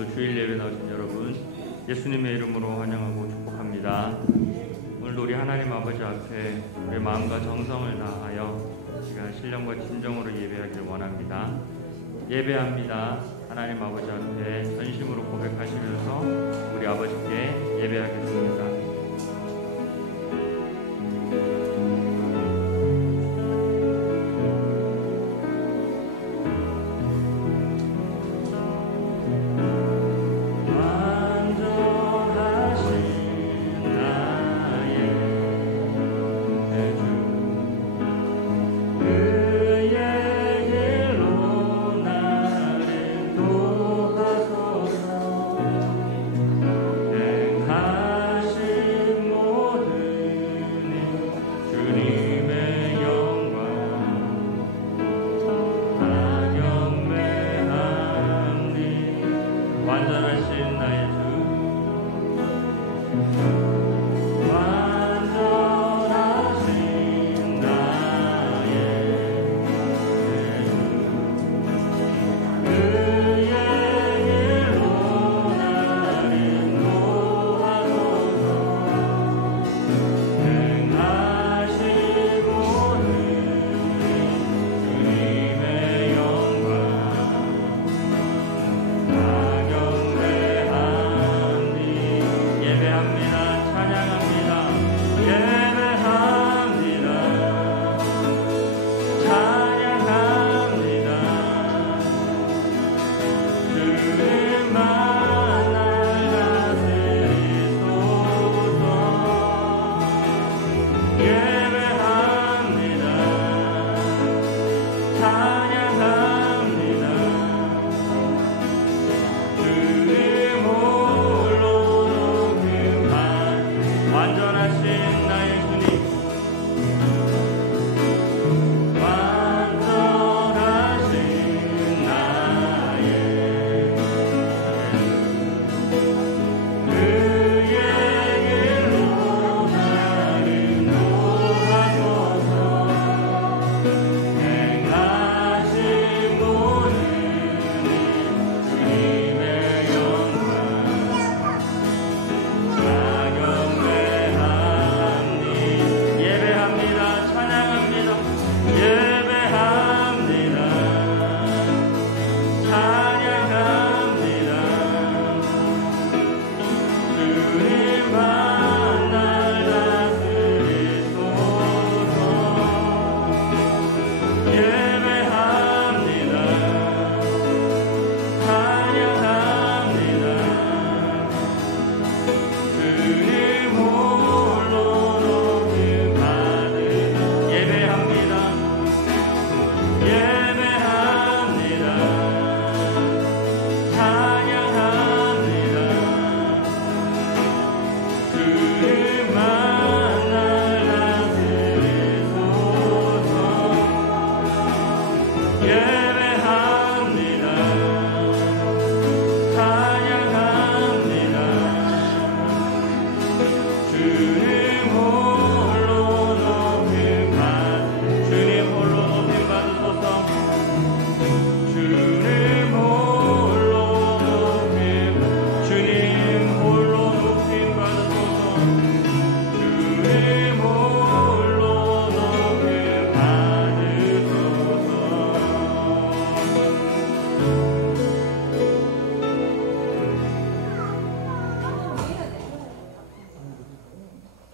오늘도 주일 예배 나오신 여러분 예수님의 이름으로 환영하고 축복합니다. 오늘도 우리 하나님 아버지 앞에 우리의 마음과 정성을 다하여 시간 신령과 진정으로 예배하기를 원합니다. 예배합니다. 하나님 아버지 앞에 전심으로 고백하시면서 우리 아버지께 예배하겠습니다.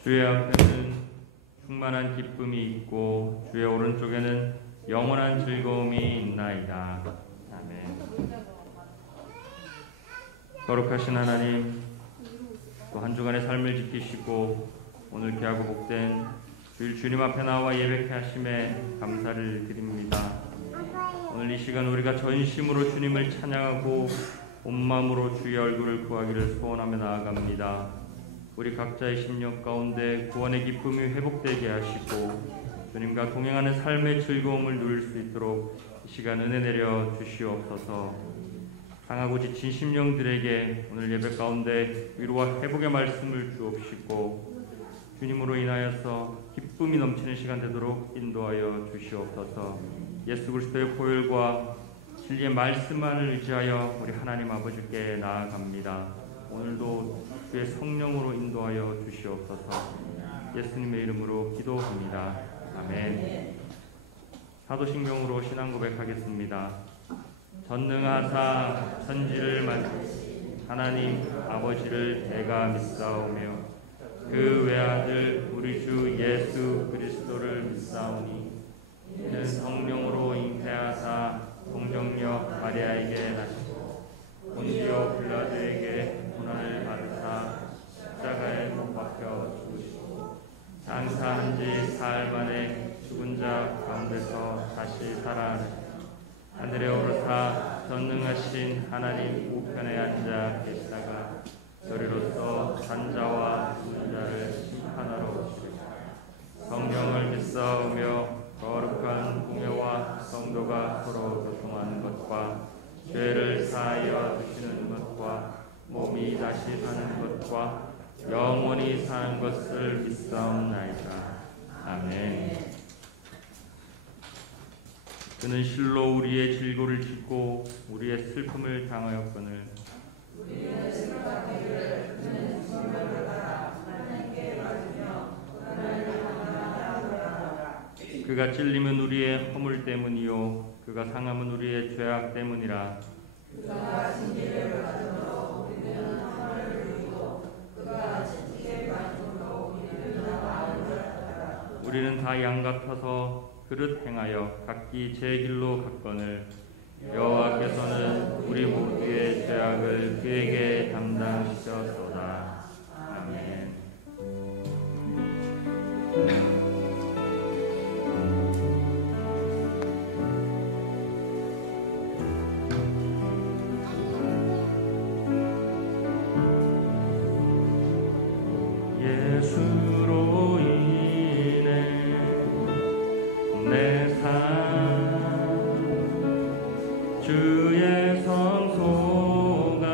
주의 앞에는 충만한 기쁨이 있고 주의 오른쪽에는 영원한 즐거움이 있나이다. 아멘. 거룩하신 하나님, 또 한 주간의 삶을 지키시고 오늘 귀하고 복된 주일 주님 앞에 나와 예배케 하심에 감사를 드립니다. 오늘 이 시간 우리가 전심으로 주님을 찬양하고 온 마음으로 주의 얼굴을 구하기를 소원하며 나아갑니다. 우리 각자의 심령 가운데 구원의 기쁨이 회복되게 하시고 주님과 동행하는 삶의 즐거움을 누릴 수 있도록 이 시간 은혜 내려 주시옵소서. 상하고 지친 심령들에게 오늘 예배 가운데 위로와 회복의 말씀을 주옵시고 주님으로 인하여서 기쁨이 넘치는 시간 되도록 인도하여 주시옵소서. 예수 그리스도의 보혈과 진리의 말씀만을 의지하여 우리 하나님 아버지께 나아갑니다. 오늘도 주의 성령으로 인도하여 주시옵소서. 예수님의 이름으로 기도합니다. 아멘. 사도신경으로 신앙 고백하겠습니다. 전능하사 천지를 만드신 하나님 아버지를 내가 믿사오며 그 외아들 우리 주 예수 그리스도를 믿사오니 이는 성령으로 잉태하사 동정녀 마리아에게 나시고 본디오 빌라도에게 고난을 받으사 십자가에 못 박혀 죽으시고 장사한 지 사흘 만에 죽은 자 가운데서 다시 살아나시고 하늘에 오르사 전능하신 하나님 우편에 앉아 계시다가 저리로서 산자와 죽은 자를 심판하러 오시리라. 성령을 믿사오며 거룩한 공회와 성도가 서로 교통하는 것과 죄를 사하여 주시는 것과 몸이 다시 사는 것과 영원히 사는 것을 믿사옵나이다. 아멘. 그는 실로 우리의 질고를 짓고 우리의 슬픔을 당하였거늘 우리는 생각하기를 그는 진멸을 받아 하나님께 맞으며 고난을 당하였노라. 그가 찔림은 우리의 허물 때문이요 그가 상함은 우리의 죄악 때문이라. 그가 징계를 받음으로 우리는 평안을 누리고 그가 채찍에 맞음으로 우리는 마음을 얻었다. 우리는 다 양 같아서 그릇 행하여 각기 제 길로 갔거늘 여호와께서는 우리 모두의 죄악을 그에게 담당시켰도다. 아멘. 예수로 인해 내 삶 주의 성소가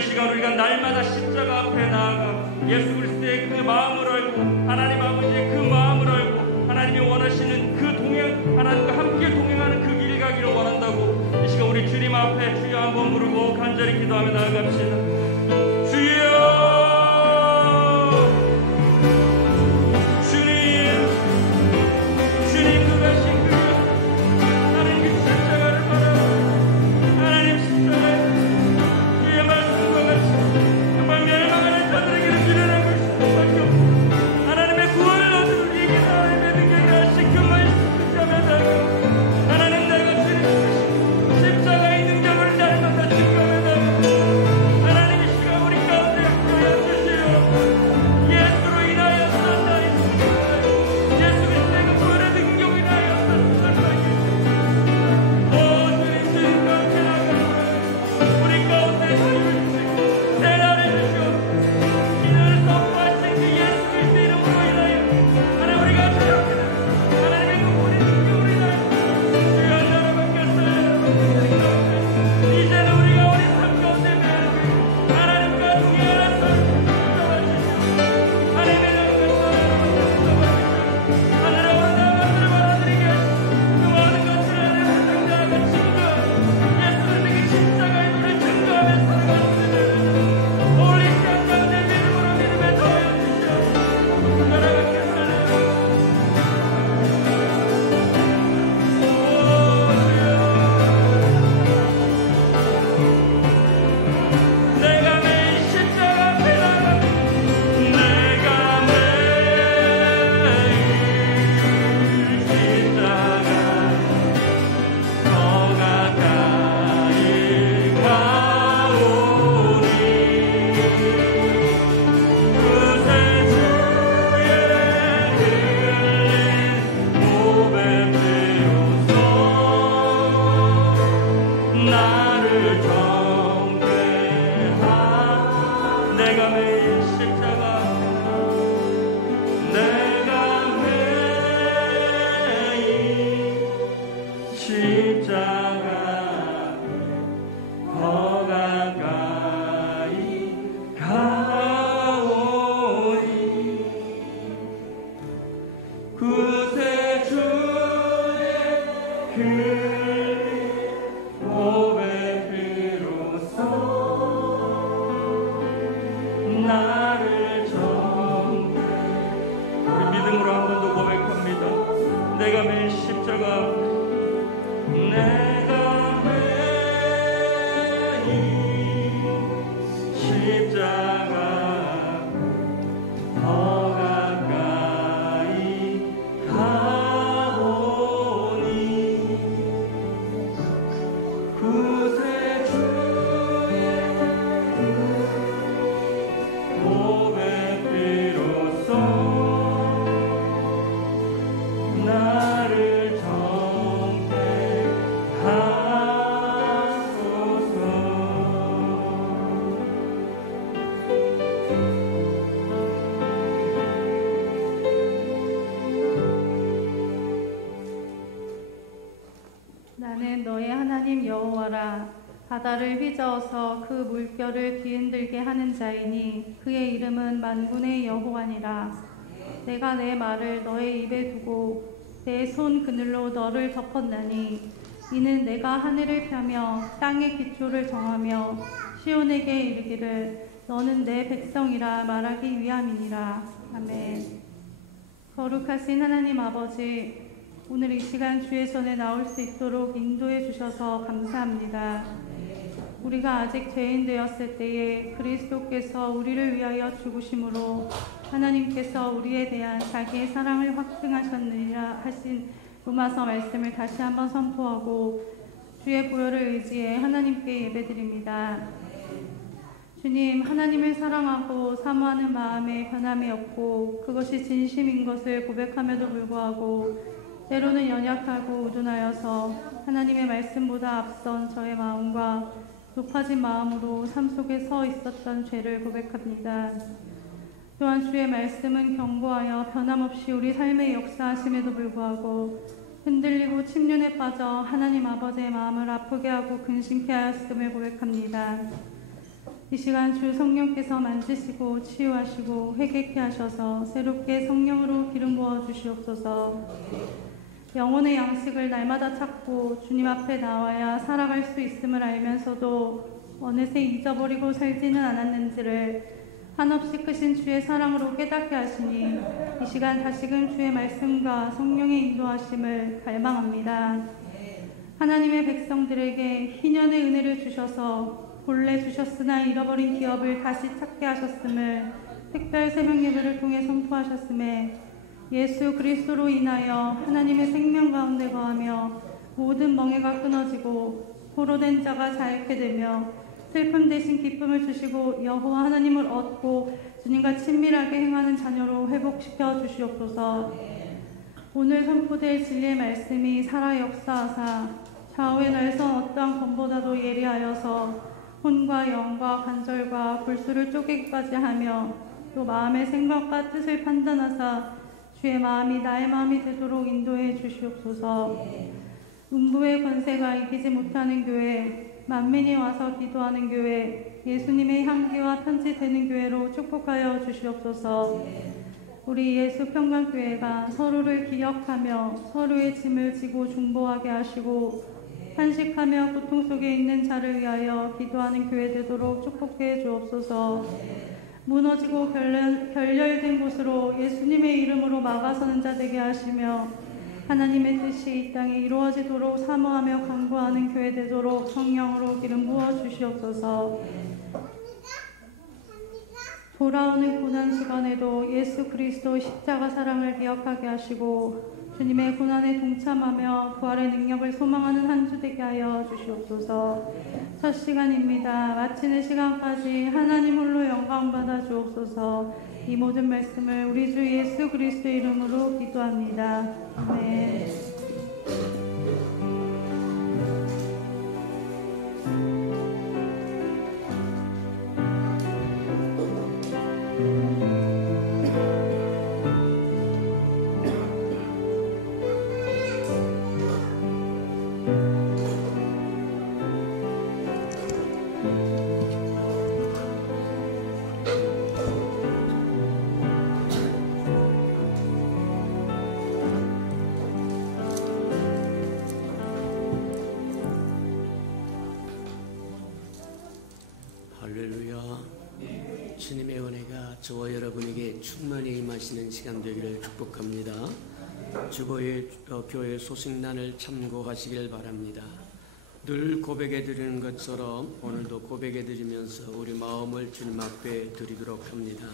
이 시간 우리가 날마다 십자가 앞에 나아가 예수 그리스도의 그 마음을 알고 하나님 아버지의 그 마음을 알고 하나님이 원하시는 그 하나님과 함께 동행하는 그 길 가기를 원한다고 이 시간 우리 주님 앞에 주여 한번 부르고 간절히 기도하며 나아갑시다. 주여 바다를 휘저어서 그 물결을 뒤흔들게 하는 자이니 그의 이름은 만군의 여호와니라. 내가 내 말을 너의 입에 두고 내 손 그늘로 너를 덮었나니 이는 내가 하늘을 펴며 땅의 기초를 정하며 시온에게 이르기를 너는 내 백성이라 말하기 위함이니라. 아멘. 거룩하신 하나님 아버지, 오늘 이 시간 주의 손에 나올 수 있도록 인도해 주셔서 감사합니다. 우리가 아직 죄인 되었을 때에 그리스도께서 우리를 위하여 죽으심으로 하나님께서 우리에 대한 자기의 사랑을 확증하셨느니라 하신 로마서 말씀을 다시 한번 선포하고 주의 보혈을 의지해 하나님께 예배드립니다. 주님, 하나님을 사랑하고 사모하는 마음에 변함이 없고 그것이 진심인 것을 고백함에도 불구하고 때로는 연약하고 우둔하여서 하나님의 말씀보다 앞선 저의 마음과 높아진 마음으로 삶 속에 서 있었던 죄를 고백합니다. 또한 주의 말씀은 견고하여 변함없이 우리 삶에 역사하심에도 불구하고 흔들리고 침륜에 빠져 하나님 아버지의 마음을 아프게 하고 근심케 하였음을 고백합니다. 이 시간 주 성령께서 만지시고 치유하시고 회개케 하셔서 새롭게 성령으로 기름 부어 주시옵소서. 영혼의 양식을 날마다 찾고 주님 앞에 나와야 살아갈 수 있음을 알면서도 어느새 잊어버리고 살지는 않았는지를 한없이 크신 주의 사랑으로 깨닫게 하시니 이 시간 다시금 주의 말씀과 성령의 인도하심을 갈망합니다. 하나님의 백성들에게 희년의 은혜를 주셔서 본래 주셨으나 잃어버린 기업을 다시 찾게 하셨음을 특별 새벽 예배를 통해 선포하셨음에 예수 그리스도로 인하여 하나님의 생명 가운데 거하며 모든 멍에가 끊어지고 포로된 자가 자유케 되며 슬픔 대신 기쁨을 주시고 여호와 하나님을 얻고 주님과 친밀하게 행하는 자녀로 회복시켜 주시옵소서. 오늘 선포될 진리의 말씀이 살아 역사하사 좌우의 날선 어떠한 검보다도 예리하여서 혼과 영과 관절과 골수를 쪼개기까지 하며 또 마음의 생각과 뜻을 판단하사 주의 마음이 나의 마음이 되도록 인도해 주시옵소서. 음부의 권세가 이기지 못하는 교회, 만민이 와서 기도하는 교회, 예수님의 향기와 편지되는 교회로 축복하여 주시옵소서. 우리 예수 평강교회가 서로를 기억하며 서로의 짐을 지고 중보하게 하시고 탄식하며 고통 속에 있는 자를 위하여 기도하는 교회 되도록 축복해 주옵소서. 무너지고 결렬된 곳으로 예수님의 이름으로 막아서는 자 되게 하시며 하나님의 뜻이 이 땅에 이루어지도록 사모하며 간구하는 교회 되도록 성령으로 기름 부어 주시옵소서. 돌아오는 고난 시간에도 예수 그리스도 십자가 사랑을 기억하게 하시고 주님의 고난에 동참하며 부활의 능력을 소망하는 한 주 되게 하여 주시옵소서. 첫 시간입니다. 마치는 시간까지 하나님 홀로 영광 받아 주옵소서. 이 모든 말씀을 우리 주 예수 그리스도 이름으로 기도합니다. 아멘. 주님의 은혜가 저와 여러분에게 충만히 임하시는 시간 되기를 축복합니다. 주보의 교회 소식란을 참고하시길 바랍니다. 늘 고백해 드리는 것처럼 오늘도 고백해 드리면서 우리 마음을 주님 앞에 드리도록 합니다.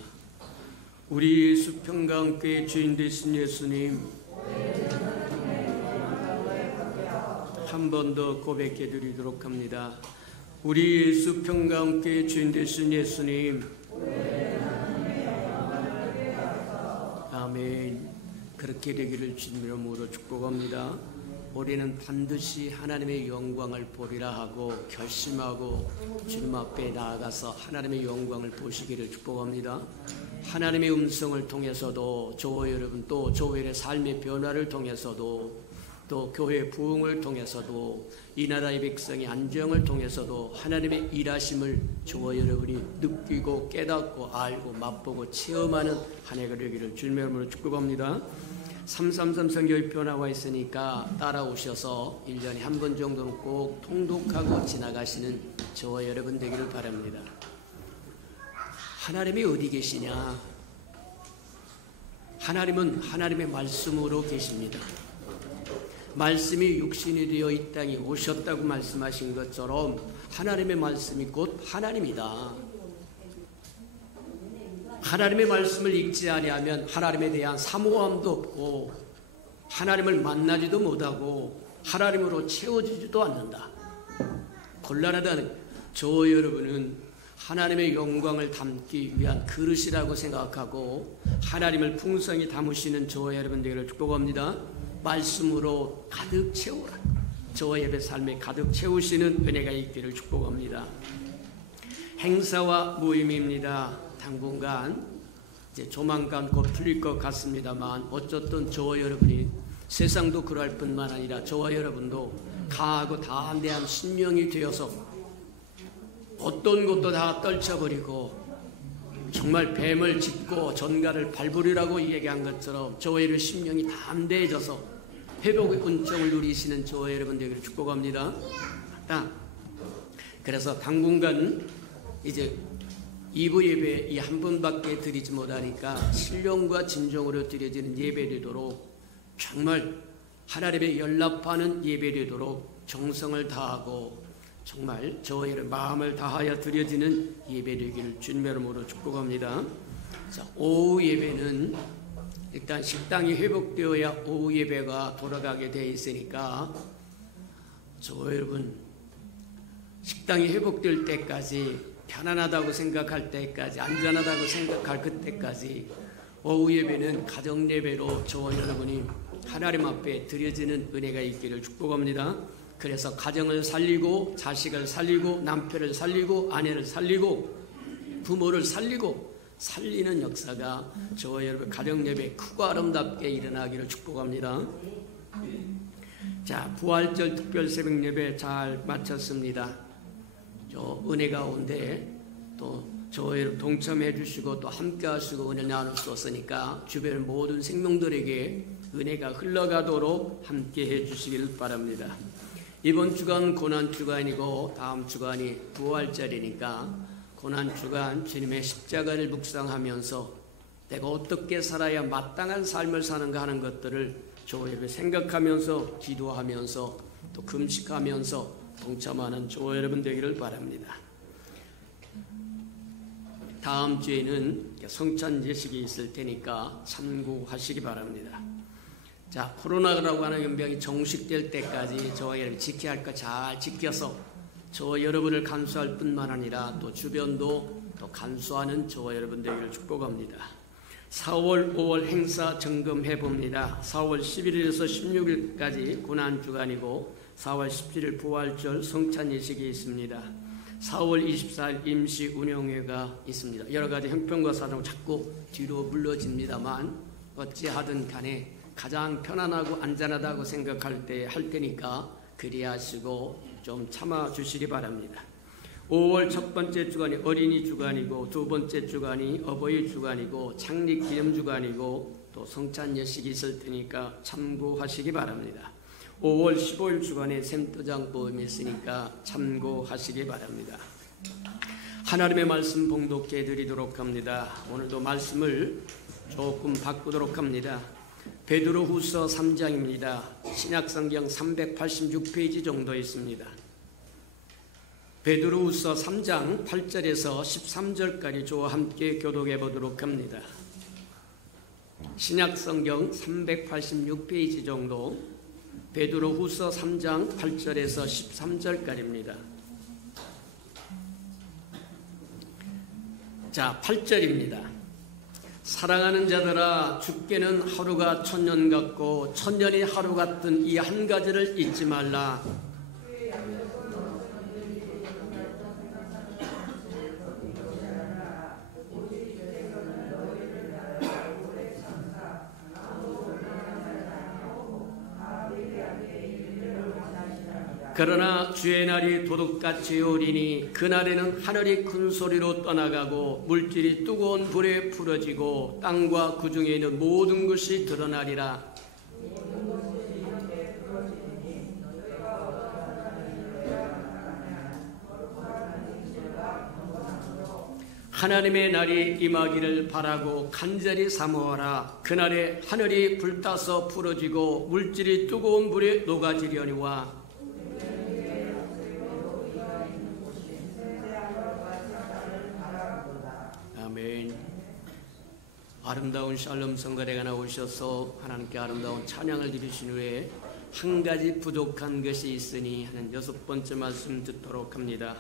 우리 예수 평강교회 주인 되신 예수님, 한 번 더 고백해 드리도록 합니다. 우리 예수 평강교회 주인 되신 예수님, 아멘. 그렇게 되기를 주님으로 축복합니다. 우리는 반드시 하나님의 영광을 보리라 하고 결심하고 주님 앞에 나아가서 하나님의 영광을 보시기를 축복합니다. 하나님의 음성을 통해서도 저와 여러분 또 교회의 삶의 변화를 통해서도 또 교회 부흥을 통해서도 이 나라의 백성의 안정을 통해서도 하나님의 일하심을 저와 여러분이 느끼고 깨닫고 알고 맛보고 체험하는 한 해가 되기를 주님의 이름으로 축복합니다. 333 성경표 나와 있으니까 따라오셔서 1년에 한 번 정도는 꼭 통독하고 지나가시는 저와 여러분 되기를 바랍니다. 하나님이 어디 계시냐? 하나님은 하나님의 말씀으로 계십니다. 말씀이 육신이 되어 이 땅에 오셨다고 말씀하신 것처럼 하나님의 말씀이 곧 하나님이다. 하나님의 말씀을 읽지 아니하면 하나님에 대한 사모함도 없고 하나님을 만나지도 못하고 하나님으로 채워지지도 않는다. 곤란하다는 저와 여러분은 하나님의 영광을 담기 위한 그릇이라고 생각하고 하나님을 풍성히 담으시는 저와 여러분 되기를 축복합니다. 말씀으로 가득 채우라. 저와 예배 삶에 가득 채우시는 은혜가 있기를 축복합니다. 행사와 모임입니다. 당분간 이제 조만간 곧 풀릴 것 같습니다만 어쨌든 저와 여러분이 세상도 그럴 뿐만 아니라 저와 여러분도 강하고 담대한 신령이 되어서 어떤 것도 다 떨쳐버리고 정말 뱀을 짚고 전갈을 밟으리라고 얘기한 것처럼 저와 여러분 심령이 담대해져서 회복의 은총을 누리시는 저와 여러분 되기를 축복합니다. 그래서 당분간 이제 2부 예배 이 한 번밖에 드리지 못하니까 신령과 진정으로 드려지는 예배되도록 정말 하나님의 연락하는 예배되도록 정성을 다하고 정말 저와 여러분 마음을 다하여 드려지는 예배되기를 주님의 이름으로 축복합니다. 자, 오후 예배는 일단 식당이 회복되어야 오후 예배가 돌아가게 되어 있으니까 저와 여러분 식당이 회복될 때까지 편안하다고 생각할 때까지 안전하다고 생각할 그때까지 오후 예배는 가정 예배로 저와 여러분이 하나님 앞에 드려지는 은혜가 있기를 축복합니다. 그래서 가정을 살리고 자식을 살리고 남편을 살리고 아내를 살리고 부모를 살리고 살리는 역사가 저와 여러분 가정 예배 크고 아름답게 일어나기를 축복합니다. 자, 부활절 특별 새벽 예배 잘 마쳤습니다. 저 은혜 가운데 또 저와 여러분 동참해 주시고 또 함께 하시고 은혜 나눌 수 없으니까 주변 모든 생명들에게 은혜가 흘러가도록 함께 해 주시길 바랍니다. 이번 주간 고난주간이고 다음 주간이 부활절이니까 고난주간 주님의 십자가를 묵상하면서 내가 어떻게 살아야 마땅한 삶을 사는가 하는 것들을 저와 여러분 생각하면서 기도하면서 또 금식하면서 동참하는 저와 여러분 되기를 바랍니다. 다음 주에는 성찬 예식이 있을 테니까 참고하시기 바랍니다. 자, 코로나라고 하는 연병이 종식될 때까지 저와 여러분 지켜야 할 거 잘 지켜서 저와 여러분을 간수할 뿐만 아니라 또 주변도 또 간수하는 저와 여러분 되기를 축복합니다. 4월, 5월 행사 점검해 봅니다. 4월 11일에서 16일까지 고난주간이고 4월 17일 부활절 성찬 예식이 있습니다. 4월 24일 임시 운영회가 있습니다. 여러 가지 형편과 사정으로 자꾸 뒤로 물러집니다만 어찌하든 간에 가장 편안하고 안전하다고 생각할 때 할 테니까 그리하시고 좀 참아 주시기 바랍니다. 5월 첫 번째 주간이 어린이 주간이고 두 번째 주간이 어버이 주간이고 창립 기념 주간이고 또 성찬 예식이 있을 테니까 참고하시기 바랍니다. 5월 15일 주간에 샘도장 모임이 있으니까 참고하시기 바랍니다. 하나님의 말씀 봉독해 드리도록 합니다. 오늘도 말씀을 조금 바꾸도록 합니다. 베드로후서 3장입니다. 신약성경 386페이지 정도 있습니다. 베드로후서 3장 8절에서 13절까지 저와 함께 교독해 보도록 합니다. 신약성경 386페이지 정도 베드로후서 3장 8절에서 13절까지입니다. 자, 8절입니다. 사랑하는 자들아, 죽게는 하루가 천년 같고 천년이 하루 같은 이 한 가지를 잊지 말라. 그러나 주의 날이 도둑같이 오리니 그날에는 하늘이 큰 소리로 떠나가고 물질이 뜨거운 불에 풀어지고 땅과 그 중에 있는 모든 것이 드러나리라. 하나님의 날이 임하기를 바라고 간절히 사모하라. 그날에 하늘이 불타서 풀어지고 물질이 뜨거운 불에 녹아지려니와. 아멘. 아름다운 샬롬 성가대가 나오셔서 하나님께 아름다운 찬양을 드리신 후에 한 가지 부족한 것이 있으니 하는 6번째 말씀 듣도록 합니다.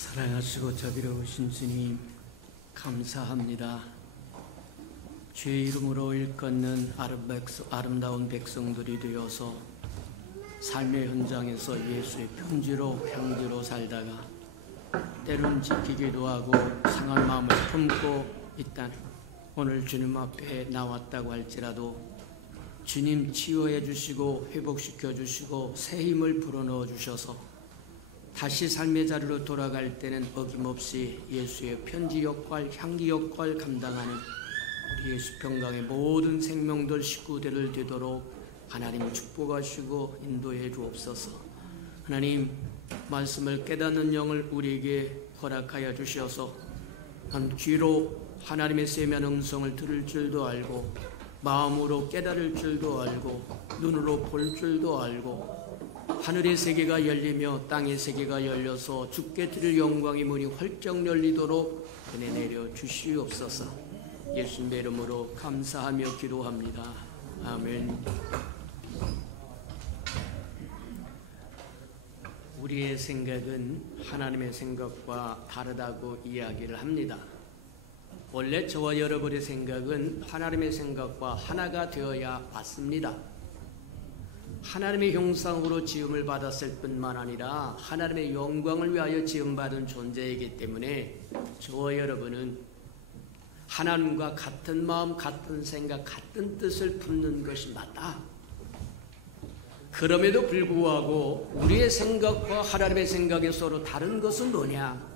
사랑하시고 자비로우신 주님, 감사합니다. 주의 이름으로 일컫는 아름다운 백성들이 되어서 삶의 현장에서 예수의 형제로 살다가 때론 지키기도 하고 상한 마음을 품고 있다는 오늘 주님 앞에 나왔다고 할지라도 주님 치유해 주시고 회복시켜 주시고 새 힘을 불어넣어 주셔서 다시 삶의 자리로 돌아갈 때는 어김없이 예수의 편지 역할, 향기 역할 감당하는 우리 예수평강의 모든 생명들 식구들을 되도록 하나님을 축복하시고 인도해 주옵소서. 하나님, 말씀을 깨닫는 영을 우리에게 허락하여 주셔서 한 귀로 하나님의 세미한 음성을 들을 줄도 알고 마음으로 깨달을 줄도 알고 눈으로 볼 줄도 알고 하늘의 세계가 열리며 땅의 세계가 열려서 주께 드릴 영광의 문이 활짝 열리도록 은혜 내려 주시옵소서. 예수님의 이름으로 감사하며 기도합니다. 아멘. 우리의 생각은 하나님의 생각과 다르다고 이야기를 합니다. 원래 저와 여러분의 생각은 하나님의 생각과 하나가 되어야 맞습니다. 하나님의 형상으로 지음을 받았을 뿐만 아니라 하나님의 영광을 위하여 지음받은 존재이기 때문에 저와 여러분은 하나님과 같은 마음, 같은 생각, 같은 뜻을 품는 것이 맞다. 그럼에도 불구하고 우리의 생각과 하나님의 생각이 서로 다른 것은 뭐냐?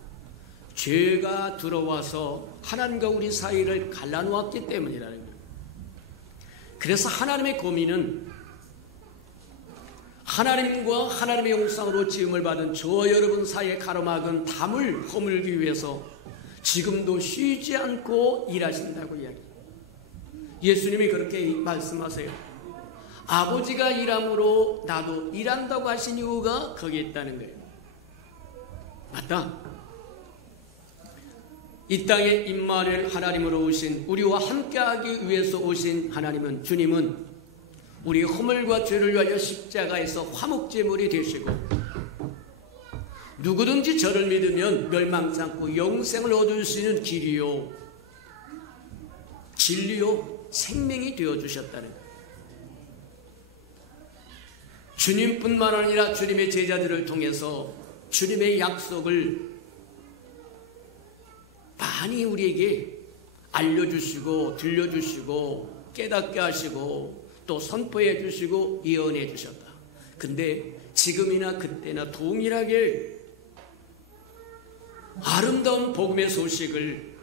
죄가 들어와서 하나님과 우리 사이를 갈라놓았기 때문이라는 거예요. 그래서 하나님의 고민은 하나님과 하나님의 형상으로 지음을 받은 저와 여러분 사이의 가로막은 담을 허물기 위해서 지금도 쉬지 않고 일하신다고 이야기해요. 예수님이 그렇게 말씀하세요. 아버지가 일함으로 나도 일한다고 하신 이유가 거기에 있다는 거예요. 맞다. 이 땅에 임마누엘 하나님으로 오신 우리와 함께하기 위해서 오신 하나님은 주님은 우리 허물과 죄를 위하여 십자가에서 화목제물이 되시고 누구든지 저를 믿으면 멸망치 않고 영생을 얻을 수 있는 길이요 진리요 생명이 되어주셨다는 거예요. 주님뿐만 아니라 주님의 제자들을 통해서 주님의 약속을 많이 우리에게 알려주시고 들려주시고 깨닫게 하시고 또 선포해 주시고 예언해 주셨다. 근데 지금이나 그때나 동일하게 아름다운 복음의 소식을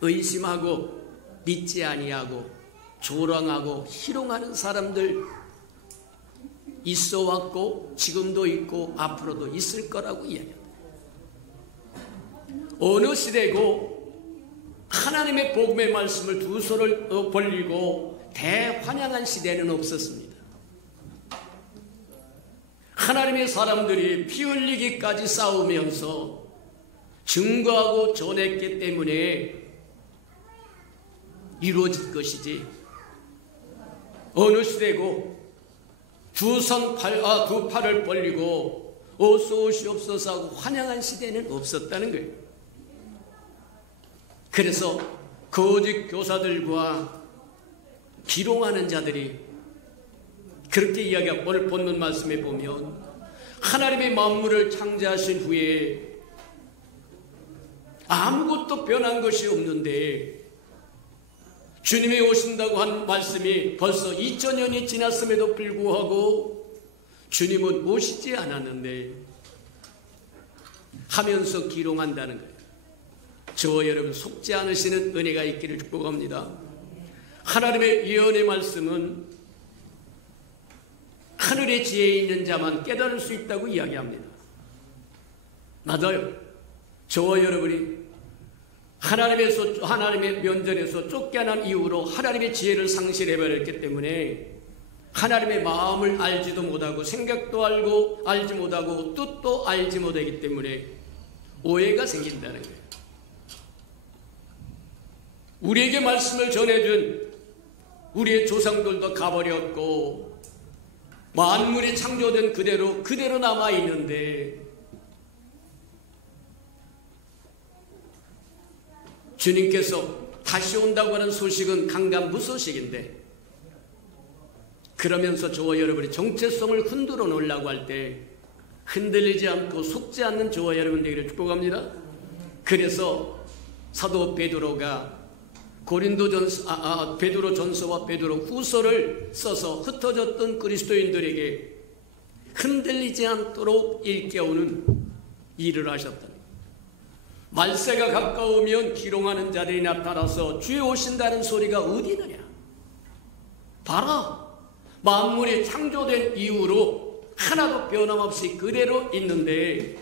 의심하고 믿지 아니하고 조롱하고 희롱하는 사람들 있어 왔고 지금도 있고 앞으로도 있을 거라고 이야기합니다. 어느 시대고 하나님의 복음의 말씀을 두 손을 벌리고 대환영한 시대는 없었습니다. 하나님의 사람들이 피 흘리기까지 싸우면서 증거하고 전했기 때문에 이루어진 것이지 어느 시대고 두 팔을 벌리고 어서 오시옵소서 하고 환영한 시대는 없었다는 거예요. 그래서 거짓 교사들과 기롱하는 자들이 그렇게 이야기하고 오늘 본문 말씀에 보면 하나님의 만물을 창조하신 후에 아무것도 변한 것이 없는데 주님이 오신다고 한 말씀이 벌써 2000년이 지났음에도 불구하고 주님은 오시지 않았는데 하면서 기롱한다는 거예요. 저와 여러분 속지 않으시는 은혜가 있기를 축복합니다. 하나님의 예언의 말씀은 하늘의 지혜에 있는 자만 깨달을 수 있다고 이야기합니다. 맞아요. 저와 여러분이 하나님의 면전에서 쫓겨난 이후로 하나님의 지혜를 상실해버렸기 때문에 하나님의 마음을 알지도 못하고 생각도 알지 못하고 뜻도 알지 못하기 때문에 오해가 생긴다는 거예요. 우리에게 말씀을 전해준 우리의 조상들도 가버렸고 만물이 창조된 그대로 남아있는데 주님께서 다시 온다고 하는 소식은 강간무소식인데, 그러면서 저와 여러분이 정체성을 흔들어 놓으려고 할 때 흔들리지 않고 속지 않는 저와 여러분 되기를 축복합니다. 그래서 사도 베드로가 베드로전서와 베드로후서를 써서 흩어졌던 그리스도인들에게 흔들리지 않도록 일깨우는 일을 하셨다. 말세가 가까우면 기롱하는 자들이 나타나서 주의 오신다는 소리가 어디 있느냐? 봐라, 만물이 창조된 이후로 하나도 변함없이 그대로 있는데,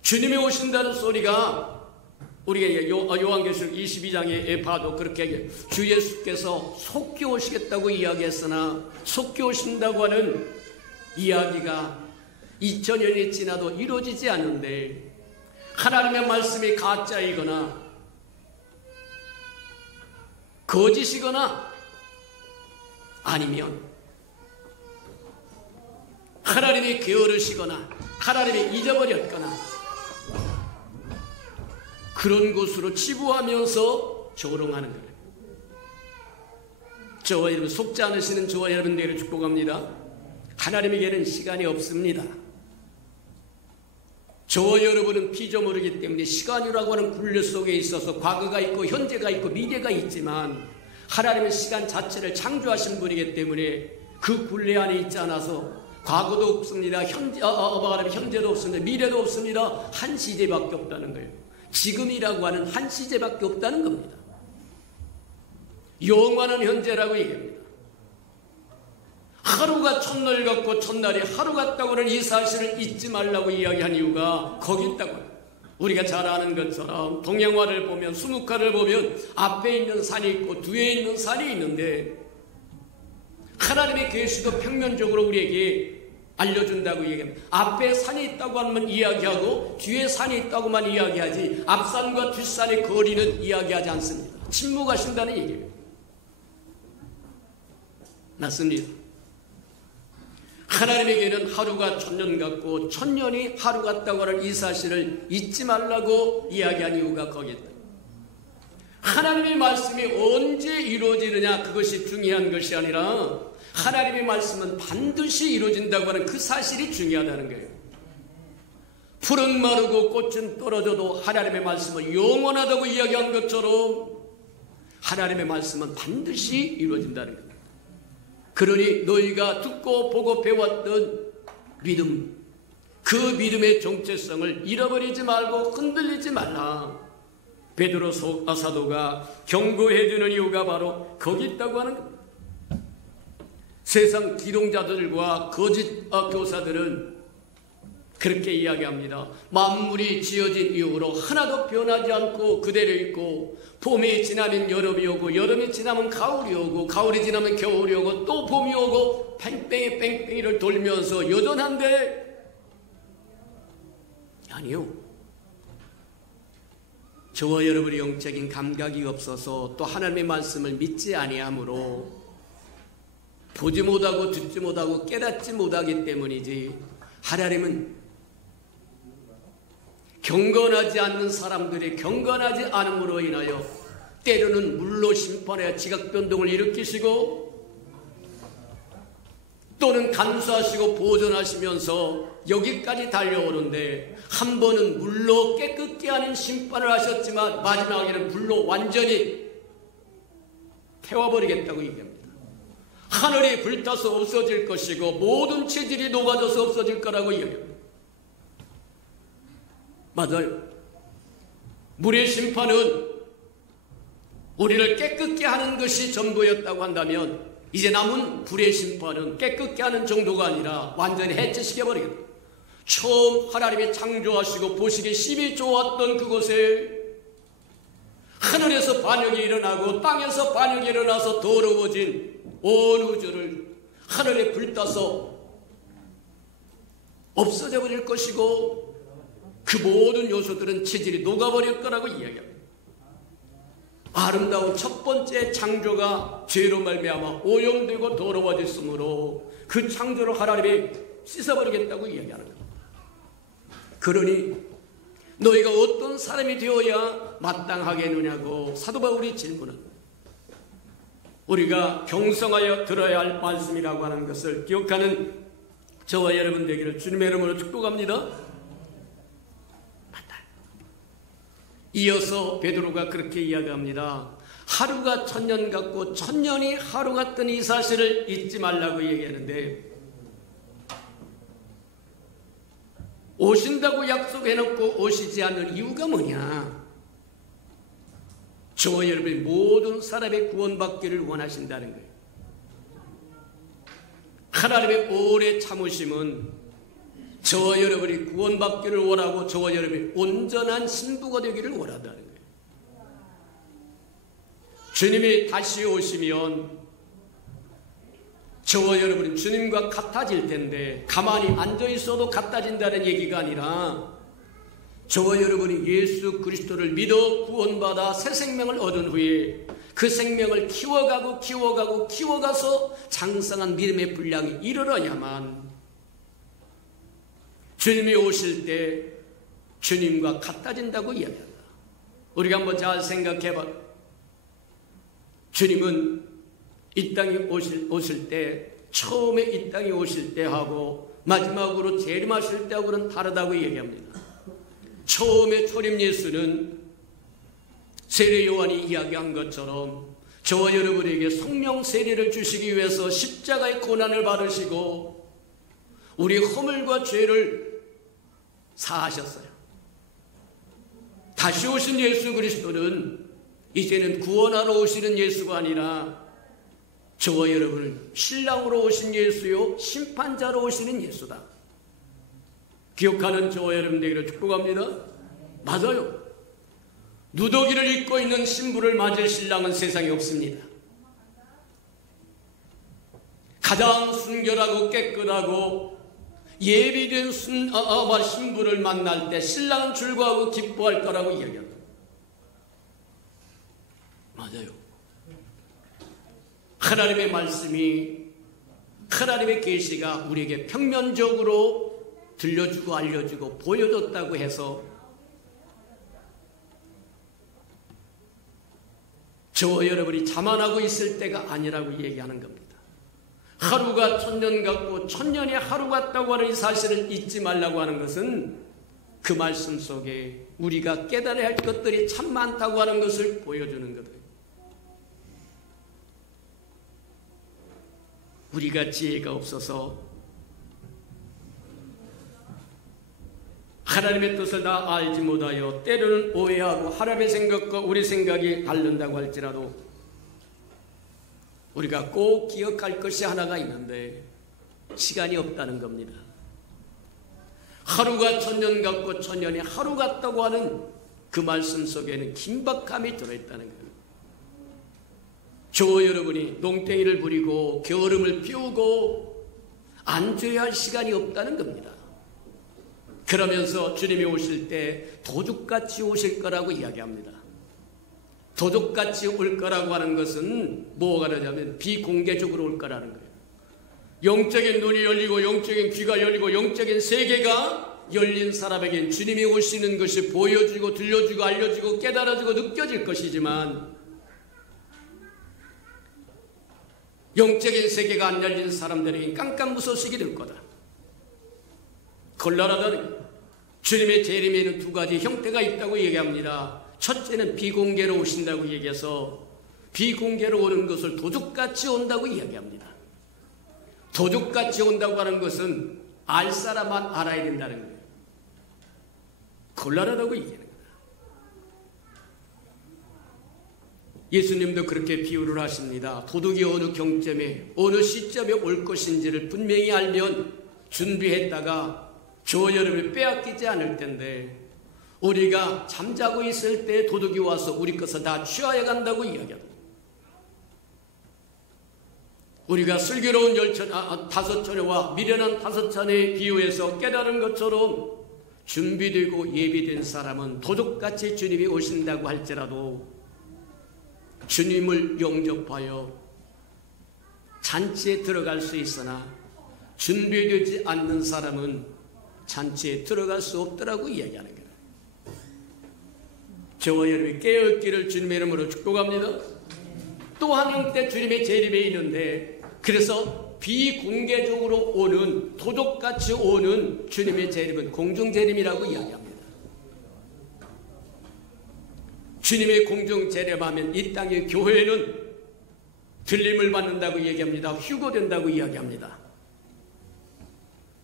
주님이 오신다는 소리가 우리가 요한계시록 22장에 봐도 그렇게 주 예수께서 속히 오시겠다고 이야기했으나 속히 오신다고 하는 이야기가 2000년이 지나도 이루어지지 않는데, 하나님의 말씀이 가짜이거나 거짓이거나 아니면 하나님이 게으르시거나 하나님이 잊어버렸거나 그런 곳으로 치부하면서 조롱하는 거예요. 저와 여러분, 속지 않으시는 저와 여러분들을 축복합니다. 하나님에게는 시간이 없습니다. 저와 여러분은 피조물이기 때문에 시간이라고 하는 굴레 속에 있어서 과거가 있고 현재가 있고 미래가 있지만, 하나님은 시간 자체를 창조하신 분이기 때문에 그 굴레 안에 있지 않아서 과거도 없습니다. 현재도 없습니다. 미래도 없습니다. 한 시제밖에 없다는 거예요. 지금이라고 하는 한 시제밖에 없다는 겁니다. 영원한 현재라고 얘기합니다. 하루가 첫날 같고 첫날이 하루 같다고 하는 이 사실을 잊지 말라고 이야기한 이유가 거기 있다고. 우리가 잘 아는 것처럼 동양화를 보면, 수묵화를 보면 앞에 있는 산이 있고 뒤에 있는 산이 있는데, 하나님의 계시도 평면적으로 우리에게 알려준다고 얘기합니다. 앞에 산이 있다고 하면 이야기하고 뒤에 산이 있다고만 이야기하지, 앞산과 뒷산의 거리는 이야기하지 않습니다. 침묵하신다는 얘기예요. 맞습니다. 하나님에게는 하루가 천년 같고 천년이 하루 같다고 하는 이 사실을 잊지 말라고 이야기한 이유가 거기 있다. 하나님의 말씀이 언제 이루어지느냐, 그것이 중요한 것이 아니라 하나님의 말씀은 반드시 이루어진다고 하는 그 사실이 중요하다는 거예요. 풀은 마르고 꽃은 떨어져도 하나님의 말씀은 영원하다고 이야기한 것처럼 하나님의 말씀은 반드시 이루어진다는 거예요. 그러니 너희가 듣고 보고 배웠던 믿음, 그 믿음의 정체성을 잃어버리지 말고 흔들리지 말라. 베드로 사도가 경고해 주는 이유가 바로 거기 있다고 하는 겁니다. 세상 기동자들과 거짓 교사들은 그렇게 이야기합니다. 만물이 지어진 이후로 하나도 변하지 않고 그대로 있고, 봄이 지나면 여름이 오고 여름이 지나면 가을이 오고 가을이 지나면 겨울이 오고 또 봄이 오고 뺑뺑이를 돌면서 여전한데, 아니요. 저와 여러분의 영적인 감각이 없어서 또 하나님의 말씀을 믿지 아니하므로 보지 못하고 듣지 못하고 깨닫지 못하기 때문이지, 하나님은 경건하지 않는 사람들이 경건하지 않음으로 인하여 때로는 물로 심판하여 지각변동을 일으키시고, 또는 간수하시고 보존하시면서 여기까지 달려오는데, 한 번은 물로 깨끗게 하는 심판을 하셨지만 마지막에는 불로 완전히 태워버리겠다고 얘기합니다. 하늘이 불타서 없어질 것이고 모든 체질이 녹아져서 없어질 거라고 이야기합니다. 맞아요. 물의 심판은 우리를 깨끗게 하는 것이 전부였다고 한다면, 이제 남은 불의 심판은 깨끗게 하는 정도가 아니라 완전히 해체시켜버리겠다. 처음 하나님이 창조하시고 보시기에 심히 좋았던 그곳에 하늘에서 반역이 일어나고 땅에서 반역이 일어나서 더러워진 온 우주를 하늘에 불타서 없어져 버릴 것이고, 그 모든 요소들은 체질이 녹아버릴 거라고 이야기합니다. 아름다운 첫 번째 창조가 죄로 말미암아 오염되고 더러워졌으므로 그 창조를 하나님이 씻어버리겠다고 이야기하는 겁니다. 그러니 너희가 어떤 사람이 되어야 마땅하겠느냐고 사도 바울이 질문합니다. 우리가 경성하여 들어야 할 말씀이라고 하는 것을 기억하는 저와 여러분 되기를 주님의 이름으로 축복합니다. 맞다. 이어서 베드로가 그렇게 이야기합니다. 하루가 천년 같고 천년이 하루 같던 이 사실을 잊지 말라고 얘기하는데, 오신다고 약속해놓고 오시지 않는 이유가 뭐냐? 저와 여러분이 모든 사람의 구원받기를 원하신다는 거예요. 하나님의 오래 참으심은 저와 여러분이 구원받기를 원하고 저와 여러분이 온전한 신부가 되기를 원한다는 거예요. 주님이 다시 오시면 저와 여러분은 주님과 같아질 텐데, 가만히 앉아있어도 같아진다는 얘기가 아니라 저와 여러분이 예수 그리스도를 믿어 구원받아 새 생명을 얻은 후에 그 생명을 키워가서 장성한 믿음의 분량이 이르러야만 주님이 오실 때 주님과 같아진다고 이야기합니다. 우리가 한번 잘 생각해봐. 주님은 이 땅에 오실 때, 처음에 이 땅에 오실 때하고 마지막으로 재림하실 때하고는 다르다고 얘기합니다. 처음에 초림 예수는 세례 요한이 이야기한 것처럼 저와 여러분에게 성령 세례를 주시기 위해서 십자가의 고난을 받으시고 우리 허물과 죄를 사하셨어요. 다시 오신 예수 그리스도는 이제는 구원하러 오시는 예수가 아니라 저와 여러분을 신랑으로 오신 예수요, 심판자로 오시는 예수다. 기억하는 저와 여러분 되기를 축복합니다. 맞아요. 누더기를 입고 있는 신부를 맞을 신랑은 세상에 없습니다. 가장 순결하고 깨끗하고 예비된 신부를 만날 때 신랑은 즐거워하고 기뻐할 거라고 이야기합니다. 맞아요. 하나님의 말씀이, 하나님의 계시가 우리에게 평면적으로 들려주고 알려주고 보여줬다고 해서 저와 여러분이 자만하고 있을 때가 아니라고 얘기하는 겁니다. 하루가 천년 같고 천년이 하루 같다고 하는 이 사실을 잊지 말라고 하는 것은 그 말씀 속에 우리가 깨달아야 할 것들이 참 많다고 하는 것을 보여주는 거예요. 우리가 지혜가 없어서 하나님의 뜻을 다 알지 못하여 때로는 오해하고 하나님의 생각과 우리 생각이 다른다고 할지라도 우리가 꼭 기억할 것이 하나가 있는데 시간이 없다는 겁니다. 하루가 천년 같고 천년이 하루 같다고 하는 그 말씀 속에는 긴박함이 들어있다는 거예요. 저와 여러분이 농땡이를 부리고 게으름을 피우고 앉아야 할 시간이 없다는 겁니다. 그러면서 주님이 오실 때 도둑같이 오실 거라고 이야기합니다. 도둑같이 올 거라고 하는 것은 뭐가 되냐면 비공개적으로 올 거라는 거예요. 영적인 눈이 열리고 영적인 귀가 열리고 영적인 세계가 열린 사람에겐 주님이 오시는 것이 보여지고 들려지고 알려지고 깨달아지고 느껴질 것이지만 영적인 세계가 안 열린 사람들에게 깜깜무소식이 될 거다. 곤란하다는 주님의 재림에는 두 가지 형태가 있다고 얘기합니다. 첫째는 비공개로 오신다고 얘기해서 비공개로 오는 것을 도둑같이 온다고 이야기합니다. 도둑같이 온다고 하는 것은 알 사람만 알아야 된다는 거예요. 곤란하다고 얘기하는 거예요. 예수님도 그렇게 비유를 하십니다. 도둑이 어느 경점에 어느 시점에 올 것인지를 분명히 알면 준비했다가 저와 여러분을 빼앗기지 않을 텐데 우리가 잠자고 있을 때 도둑이 와서 우리 것을 다 취하여 간다고 이야기합니다. 우리가 슬기로운 5처녀와 미련한 5처녀의 비유에서 깨달은 것처럼 준비되고 예비된 사람은 도둑같이 주님이 오신다고 할지라도 주님을 영접하여 잔치에 들어갈 수 있으나 준비되지 않는 사람은 잔치에 들어갈 수 없더라고 이야기하는 거예요. 저와 여러분이 깨어있기를 주님의 이름으로 축복합니다. 또 한 형태 주님의 재림에 있는데, 그래서 비공개적으로 오는, 도둑같이 오는 주님의 재림은 공중재림이라고 이야기합니다. 주님의 공중재림하면 이 땅의 교회는 들림을 받는다고 얘기합니다. 휴거된다고 이야기합니다.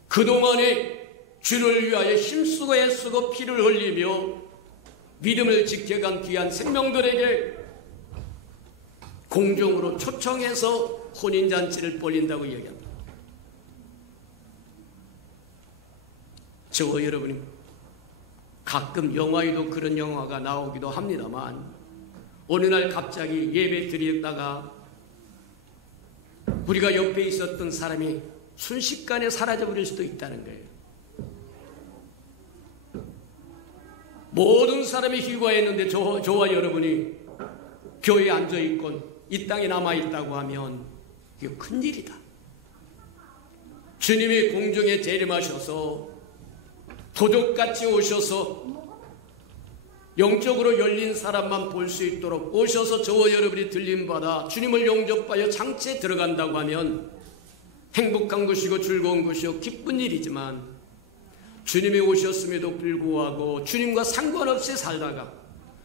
그동안에 주를 위하여 힘쓰고 애쓰고 피를 흘리며 믿음을 지켜간 귀한 생명들에게 공중으로 초청해서 혼인잔치를 벌린다고 이야기합니다. 저와 여러분이 가끔 영화에도 그런 영화가 나오기도 합니다만, 어느 날 갑자기 예배 드리다가 우리가 옆에 있었던 사람이 순식간에 사라져버릴 수도 있다는 거예요. 모든 사람이 휴가했는데 저와 여러분이 교회에 앉아있건 이 땅에 남아있다고 하면 이거 큰일이다. 주님이 공중에 재림하셔서 도둑같이 오셔서 영적으로 열린 사람만 볼 수 있도록 오셔서 저와 여러분이 들림받아 주님을 영접하여 장치에 들어간다고 하면 행복한 것이고 즐거운 것이고 기쁜 일이지만, 주님이 오셨음에도 불구하고 주님과 상관없이 살다가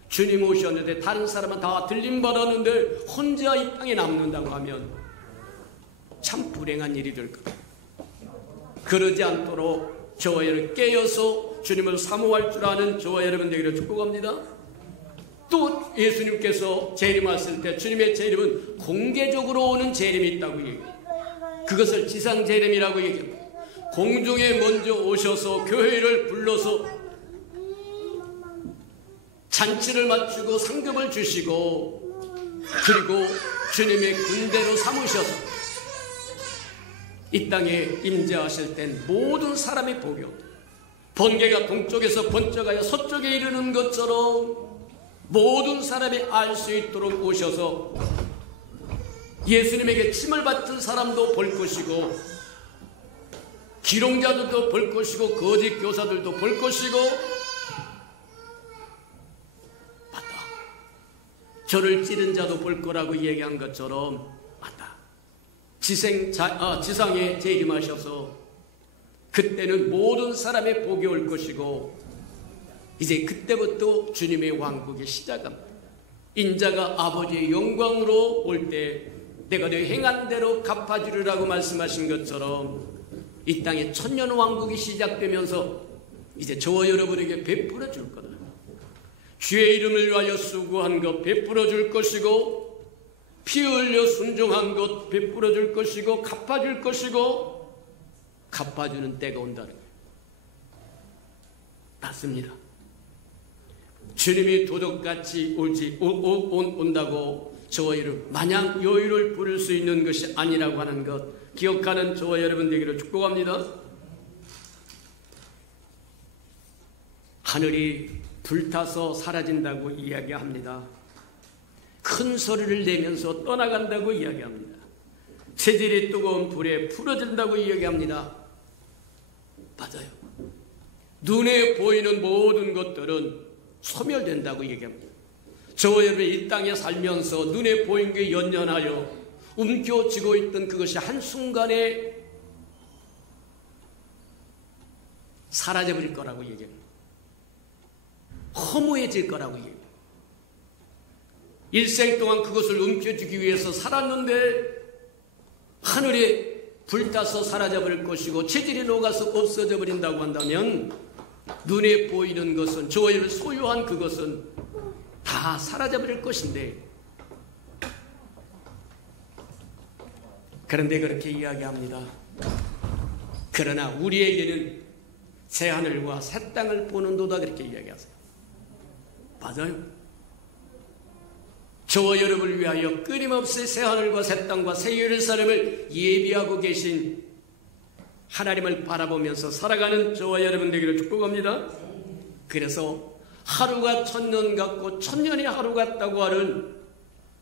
주님 오셨는데 다른 사람은 다 들림받았는데 혼자 이 땅에 남는다고 하면 참 불행한 일이 될 거다. 그러지 않도록 저와 여러분 깨어서 주님을 사모할 줄 아는 저와 여러분 되기를 축복합니다. 또 예수님께서 재림하실 때 주님의 재림은 공개적으로 오는 재림이 있다고 얘기해요. 그것을 지상 재림이라고 얘기합니다. 공중에 먼저 오셔서 교회를 불러서 잔치를 마치고 상급을 주시고, 그리고 주님의 군대로 삼으셔서 이 땅에 임재하실 땐 모든 사람이 복이 없다. 번개가 동쪽에서 번쩍하여 서쪽에 이르는 것처럼 모든 사람이 알 수 있도록 오셔서 예수님에게 침을 뱉은 사람도 볼 것이고, 기롱자들도 볼 것이고, 거짓 교사들도 볼 것이고, 맞다, 저를 찌른 자도 볼 거라고 얘기한 것처럼 맞다, 지상에 재림하셔서 그때는 모든 사람의 복이 올 것이고, 이제 그때부터 주님의 왕국이 시작합니다. 인자가 아버지의 영광으로 올 때 내가 내 행한 대로 갚아주리라고 말씀하신 것처럼 이 땅에 천년 왕국이 시작되면서 이제 저와 여러분에게 베풀어 줄 거다. 주의 이름을 위하여 수고한 것 베풀어 줄 것이고, 피 흘려 순종한 것 베풀어 줄 것이고, 갚아줄 것이고, 갚아주는 때가 온다는 거예요. 맞습니다. 주님이 도둑같이 온다고 저와 여러분 마냥 여유를 부릴 수 있는 것이 아니라고 하는 것 기억하는 저와 여러분 되기를 축복합니다. 하늘이 불타서 사라진다고 이야기합니다. 큰 소리를 내면서 떠나간다고 이야기합니다. 체질이 뜨거운 불에 풀어진다고 이야기합니다. 맞아요. 눈에 보이는 모든 것들은 소멸된다고 얘기합니다. 저와 여러분이 이 땅에 살면서 눈에 보이는 게 연연하여 움켜쥐고 있던 그것이 한순간에 사라져버릴 거라고 얘기합니다. 허무해질 거라고 얘기합니다. 일생 동안 그것을 움켜쥐기 위해서 살았는데 하늘에 불타서 사라져버릴 것이고 체질이 녹아서 없어져 버린다고 한다면 눈에 보이는 것은, 저와 여러분 소유한 그것은 다 사라져버릴 것인데, 그런데 그렇게 이야기합니다. 그러나 우리에게는 새하늘과 새 땅을 보는도다, 그렇게 이야기하세요. 맞아요. 저와 여러분을 위하여 끊임없이 새하늘과 새 땅과 새 예루살렘을 예비하고 계신 하나님을 바라보면서 살아가는 저와 여러분 되기를 축복합니다. 그래서 하루가 천년 같고 천년이 하루 같다고 하는,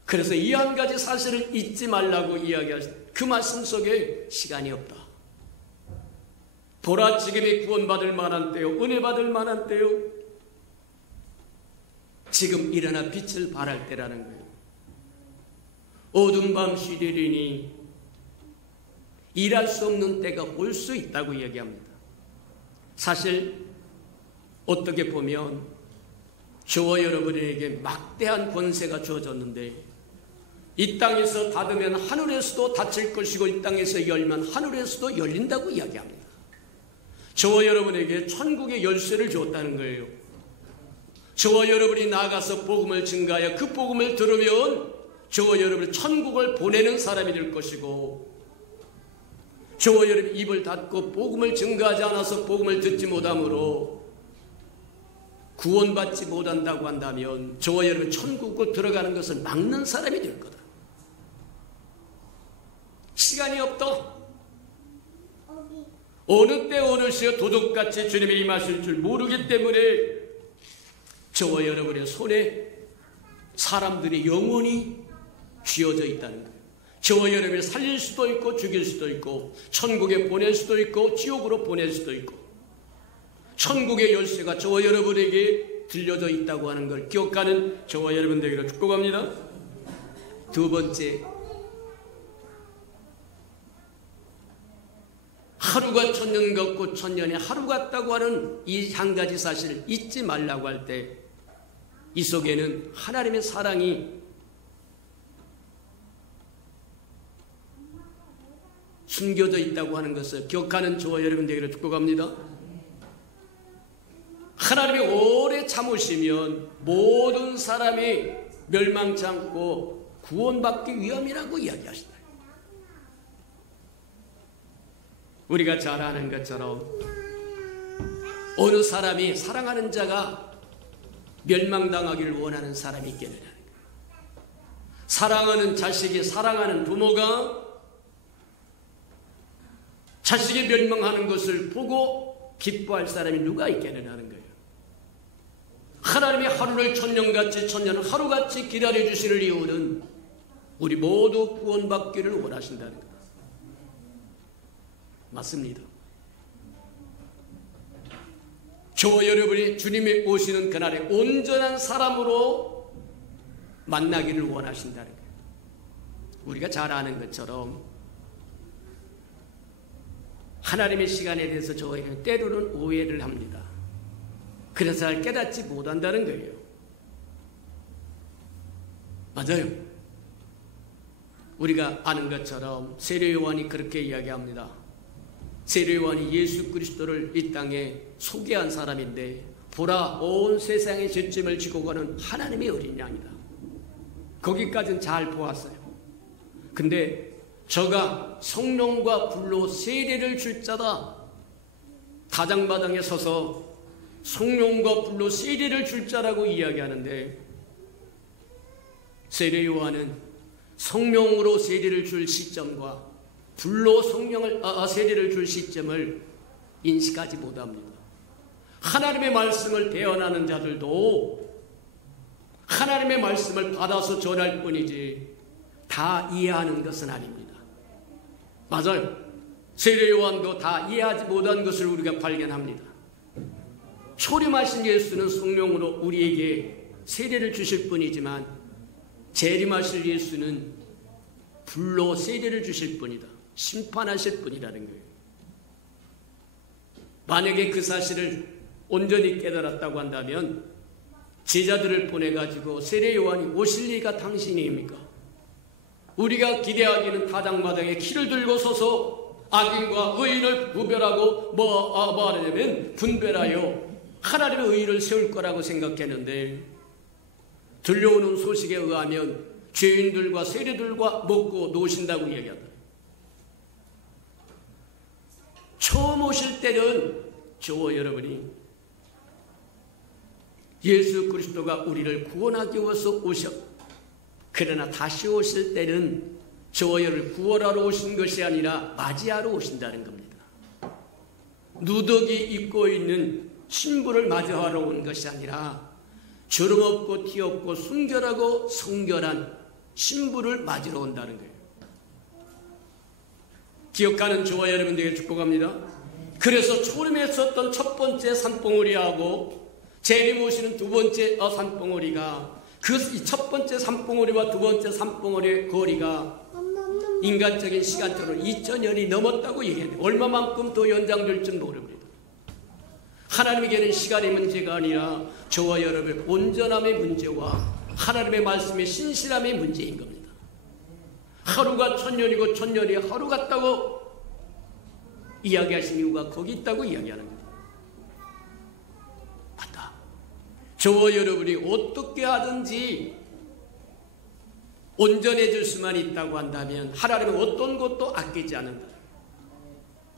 그래서 이 한 가지 사실을 잊지 말라고 이야기하신 그 말씀 속에 시간이 없다. 보라, 지금이 구원받을 만한 때요, 은혜 받을 만한 때요, 지금 일어나 빛을 발할 때라는 거예요. 어두운 밤 시리리니 일할 수 없는 때가 올 수 있다고 얘기합니다. 사실 어떻게 보면 저와 여러분에게 막대한 권세가 주어졌는데 이 땅에서 닫으면 하늘에서도 닫힐 것이고 이 땅에서 열면 하늘에서도 열린다고 이야기합니다. 저와 여러분에게 천국의 열쇠를 주었다는 거예요. 저와 여러분이 나가서 복음을 증가하여 그 복음을 들으면 저와 여러분이 천국을 보내는 사람이 될 것이고, 저와 여러분이 입을 닫고 복음을 증가하지 않아서 복음을 듣지 못함으로 구원받지 못한다고 한다면 저와 여러분 천국으로 들어가는 것을 막는 사람이 될 거다. 시간이 없다. 어느 때 어느 시에 도둑같이 주님이 임하실 줄 모르기 때문에 저와 여러분의 손에 사람들이 영원히 쥐어져 있다는 거예요. 저와 여러분을 살릴 수도 있고 죽일 수도 있고 천국에 보낼 수도 있고 지옥으로 보낼 수도 있고, 천국의 열쇠가 저와 여러분에게 들려져 있다고 하는 걸 기억하는 저와 여러분 되기를 축복합니다. 두 번째, 하루가 천년 같고 천년이 하루 같다고 하는 이 한 가지 사실을 잊지 말라고 할 때 이 속에는 하나님의 사랑이 숨겨져 있다고 하는 것을 기억하는 저와 여러분 되기를 축복합니다. 하나님이 오래 참으시면 모든 사람이 멸망치 않고 구원받기 위함이라고 이야기하시다. 우리가 잘 아는 것처럼 어느 사람이 사랑하는 자가 멸망당하기를 원하는 사람이 있겠느냐. 사랑하는 자식이, 사랑하는 부모가 자식이 멸망하는 것을 보고 기뻐할 사람이 누가 있겠느냐는 거예요. 하나님이 하루를 천년같이 천년을 하루같이 기다려주시는 이유는 우리 모두 구원받기를 원하신다는 거예요. 맞습니다. 저와 여러분이 주님이 오시는 그날에 온전한 사람으로 만나기를 원하신다는 거예요. 우리가 잘 아는 것처럼 하나님의 시간에 대해서 저희는 때로는 오해를 합니다. 그래서 잘 깨닫지 못한다는 거예요. 맞아요. 우리가 아는 것처럼 세례 요한이 그렇게 이야기합니다. 세례 요한이 예수 그리스도를 이 땅에 소개한 사람인데, 보라 온 세상의 죄짐을 지고 가는 하나님의 어린 양이다. 거기까지는 잘 보았어요. 근데 저가 성령과 불로 세례를 줄 자다. 다장마당에 서서 성령과 불로 세례를 줄 자라고 이야기하는데, 세례 요한은 성령으로 세례를 줄 시점과 불로 세례를 줄 시점을 인식하지 못합니다. 하나님의 말씀을 대언하는 자들도 하나님의 말씀을 받아서 전할 뿐이지 다 이해하는 것은 아닙니다. 맞아요. 세례 요한도 다 이해하지 못한 것을 우리가 발견합니다. 초림하신 예수는 성령으로 우리에게 세례를 주실 뿐이지만 재림하실 예수는 불로 세례를 주실 뿐이다. 심판하실 뿐이라는 거예요. 만약에 그 사실을 온전히 깨달았다고 한다면 제자들을 보내가지고 세례 요한이 오실 리가 당신입니까? 우리가 기대하기는 다장마당에 키를 들고 서서 악인과 의인을 구별하고 말하자면 분별하여 하나님의 의의를 세울 거라고 생각했는데, 들려오는 소식에 의하면 죄인들과 세리들과 먹고 노신다고 얘기하다. 처음 오실 때는 저와 여러분이 예수 그리스도가 우리를 구원하기 위해서 오셨, 그러나 다시 오실 때는 저와 여러분을 구원하러 오신 것이 아니라 맞이하러 오신다는 겁니다. 누더기 입고 있는 신부를 맞이하러 온 것이 아니라 주름 없고 티 없고 순결하고 성결한 신부를 맞으러 온다는 거예요. 기억하는 저와 여러분들에게 축복합니다. 그래서 초림에 썼던 첫 번째 산봉우리하고 재림 오시는 두 번째 산봉우리가 그 첫 번째 산봉우리와 두 번째 산봉우리의 거리가 인간적인 시간적으로 2000년이 넘었다고 얘기했는데 얼마만큼 더 연장될지는 모릅니다. 하나님에게는 시간의 문제가 아니라 저와 여러분의 온전함의 문제와 하나님의 말씀의 신실함의 문제인 겁니다. 하루가 1000년이고 1000년이 하루 같다고 이야기하신 이유가 거기 있다고 이야기하는 겁니다. 맞다. 저와 여러분이 어떻게 하든지 온전해질 수만 있다고 한다면 하나님은 어떤 것도 아끼지 않는다.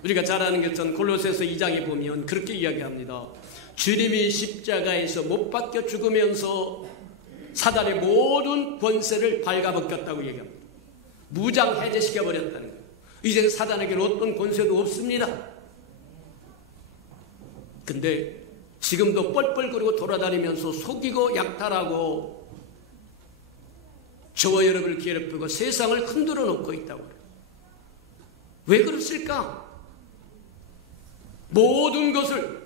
우리가 잘 아는 것은 골로새서 2장에 보면 그렇게 이야기합니다. 주님이 십자가에서 못 박혀 죽으면서 사단의 모든 권세를 발가벗겼다고 얘기합니다. 무장 해제시켜버렸다는 거예요. 이제 사단에게는 어떤 권세도 없습니다. 근데 지금도 뻘뻘거리고 돌아다니면서 속이고 약탈하고 저와 여러분을 괴롭히고 세상을 흔들어 놓고 있다고 그래요. 왜 그랬을까? 모든 것을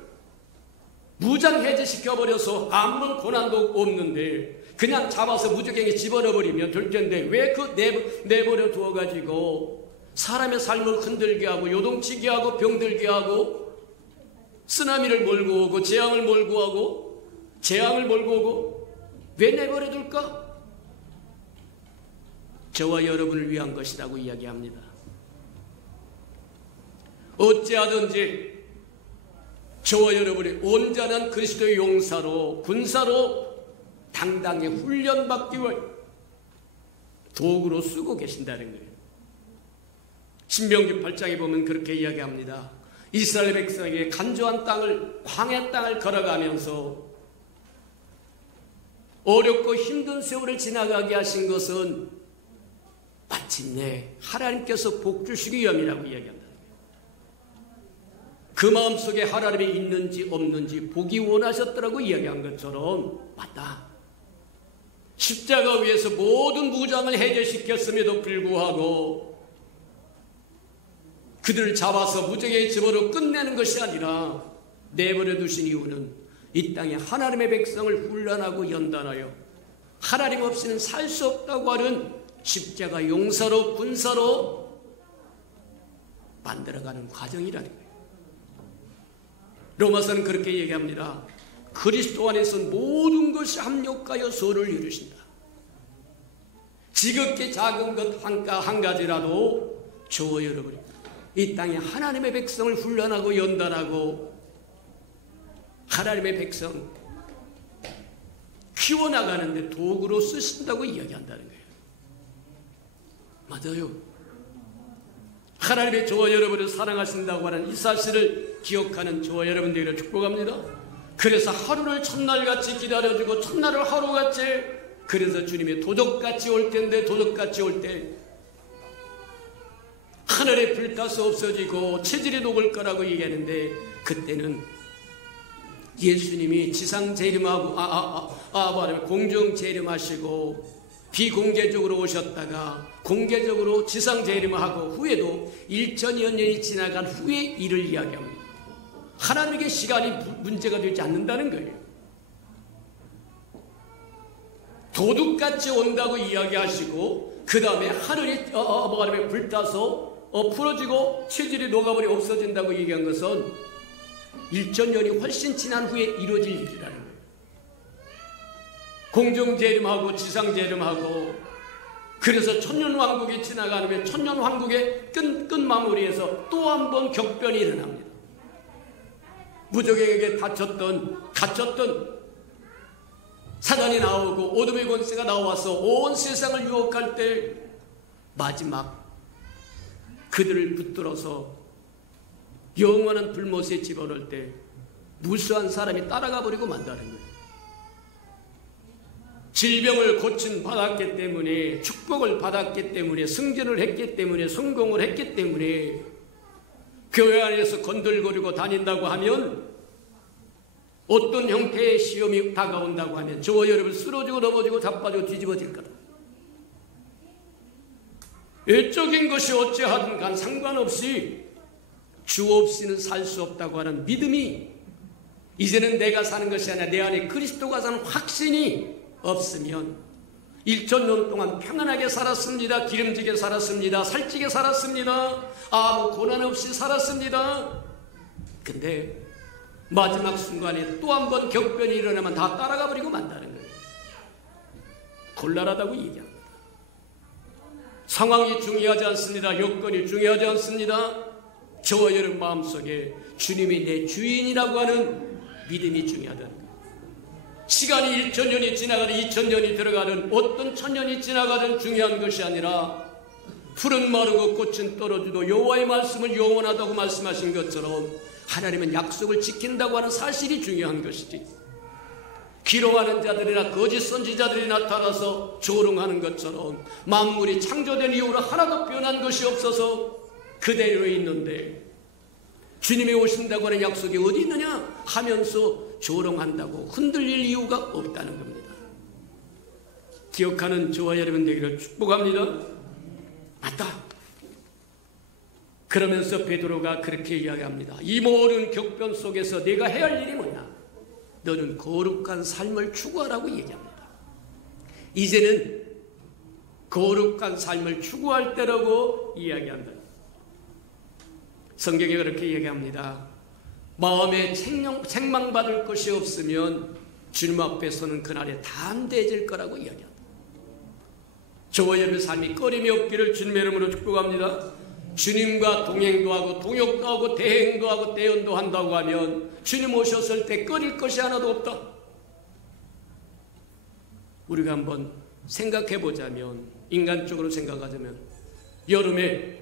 무장해제시켜버려서 아무런 고난도 없는데 그냥 잡아서 무적행에 집어넣어버리면 될 텐데 왜 그 내버려 두어가지고 사람의 삶을 흔들게 하고 요동치게 하고 병들게 하고 쓰나미를 몰고 오고 재앙을 몰고 오고 왜 내버려 둘까? 저와 여러분을 위한 것이라고 이야기합니다. 어찌하든지 저와 여러분이 온전한 그리스도의 용사로 군사로 당당히 훈련받기 위해 도구로 쓰고 계신다는 거예요. 신명기 8장에 보면 그렇게 이야기합니다. 이스라엘 백성에게 간조한 땅을 광야 땅을 걸어가면서 어렵고 힘든 세월을 지나가게 하신 것은 마침내 하나님께서 복 주시기 위함이라고 이야기합니다. 그 마음속에 하나님이 있는지 없는지 보기 원하셨더라고 이야기한 것처럼 맞다. 십자가 위에서 모든 무장을 해제시켰음에도 불구하고 그들을 잡아서 무적의 집으로 끝내는 것이 아니라 내버려 두신 이유는 이 땅에 하나님의 백성을 훈련하고 연단하여 하나님 없이는 살 수 없다고 하는 십자가 용사로 군사로 만들어가는 과정이라는 거예요. 로마서는 그렇게 얘기합니다. 그리스도 안에서 모든 것이 합력하여 서로를 이루신다. 지극히 작은 것 한 가지라도 저와 여러분이 이 땅에 하나님의 백성을 훈련하고 연단하고 하나님의 백성 키워나가는데 도구로 쓰신다고 이야기한다는 거예요. 맞아요. 하나님의 저와 여러분을 사랑하신다고 하는 이 사실을 기억하는 저와 여러분들에게 축복합니다. 그래서 하루를 첫날같이 기다려주고 첫날을 하루같이 그래서 주님이 도적같이 올 텐데 도적같이 올 때 하늘에 불타서 없어지고 체질이 녹을 거라고 얘기하는데 그때는 예수님이 지상 재림하고 공중 재림하시고 비공개적으로 오셨다가 공개적으로 지상 재림하고 후에도 1000여 년이 지나간 후의 일을 이야기합니다. 하나님에게 시간이 문제가 되지 않는다는 거예요. 도둑같이 온다고 이야기하시고 그 다음에 하늘이 불타서 풀어지고 체질이 녹아버려 없어진다고 얘기한 것은 1000년이 훨씬 지난 후에 이루어질 일이라는 거예요. 공중재림하고 지상재림하고 그래서 천년왕국이 지나가는 후에 천년왕국의 끝마무리에서 또 한 번 격변이 일어납니다. 무적에게 갇혔던 사단이 나오고 어둠의 권세가 나와서 온 세상을 유혹할 때 마지막 그들을 붙들어서 영원한 불못에 집어넣을 때 무수한 사람이 따라가 버리고 만다는 거예요. 질병을 고침 받았기 때문에 축복을 받았기 때문에 승진을 했기 때문에 성공을 했기 때문에 교회 안에서 건들거리고 다닌다고 하면 어떤 형태의 시험이 다가온다고 하면 저와 여러분 쓰러지고 넘어지고 자빠지고 뒤집어질 거다. 외적인 것이 어찌하든 간 상관없이 주 없이는 살 수 없다고 하는 믿음이 이제는 내가 사는 것이 아니라 내 안에 그리스도가 사는 확신이 없으면 1,000년 동안 평안하게 살았습니다. 기름지게 살았습니다. 살찌게 살았습니다. 아무 고난 없이 살았습니다. 근데 마지막 순간에 또 한 번 격변이 일어나면 다 따라가 버리고 만다는 거예요. 곤란하다고 얘기합니다. 상황이 중요하지 않습니다. 여건이 중요하지 않습니다. 저와 여러분 마음속에 주님이 내 주인이라고 하는 믿음이 중요하다는 거예요. 시간이 1,000년이 지나가든 2,000년이 들어가든 어떤 1,000년이 지나가든 중요한 것이 아니라 풀은 마르고 꽃은 떨어져도 여호와의 말씀은 영원하다고 말씀하신 것처럼 하나님은 약속을 지킨다고 하는 사실이 중요한 것이지, 기롱하는 자들이나 거짓 선지자들이 나타나서 조롱하는 것처럼 만물이 창조된 이후로 하나도 변한 것이 없어서 그대로 있는데 주님이 오신다고 하는 약속이 어디 있느냐 하면서 조롱한다고 흔들릴 이유가 없다는 겁니다. 기억하는 저와 여러분 되기를 축복합니다. 맞다. 그러면서 베드로가 그렇게 이야기합니다. 이 모든 격변 속에서 내가 해야 할 일이 뭐냐? 너는 거룩한 삶을 추구하라고 얘기합니다. 이제는 거룩한 삶을 추구할 때라고 이야기한다. 성경에 그렇게 얘기합니다. 마음에 책망받을 것이 없으면 주님 앞에서는 그날에 담대해질 거라고 이야기합니다. 저와 여러분의 삶이 꺼림이 없기를 주님의 이름으로 축복합니다. 주님과 동행도 하고 동역도 하고 대행도 하고 대연도 한다고 하면 주님 오셨을 때 꺼릴 것이 하나도 없다. 우리가 한번 생각해 보자면, 인간적으로 생각하자면, 여름에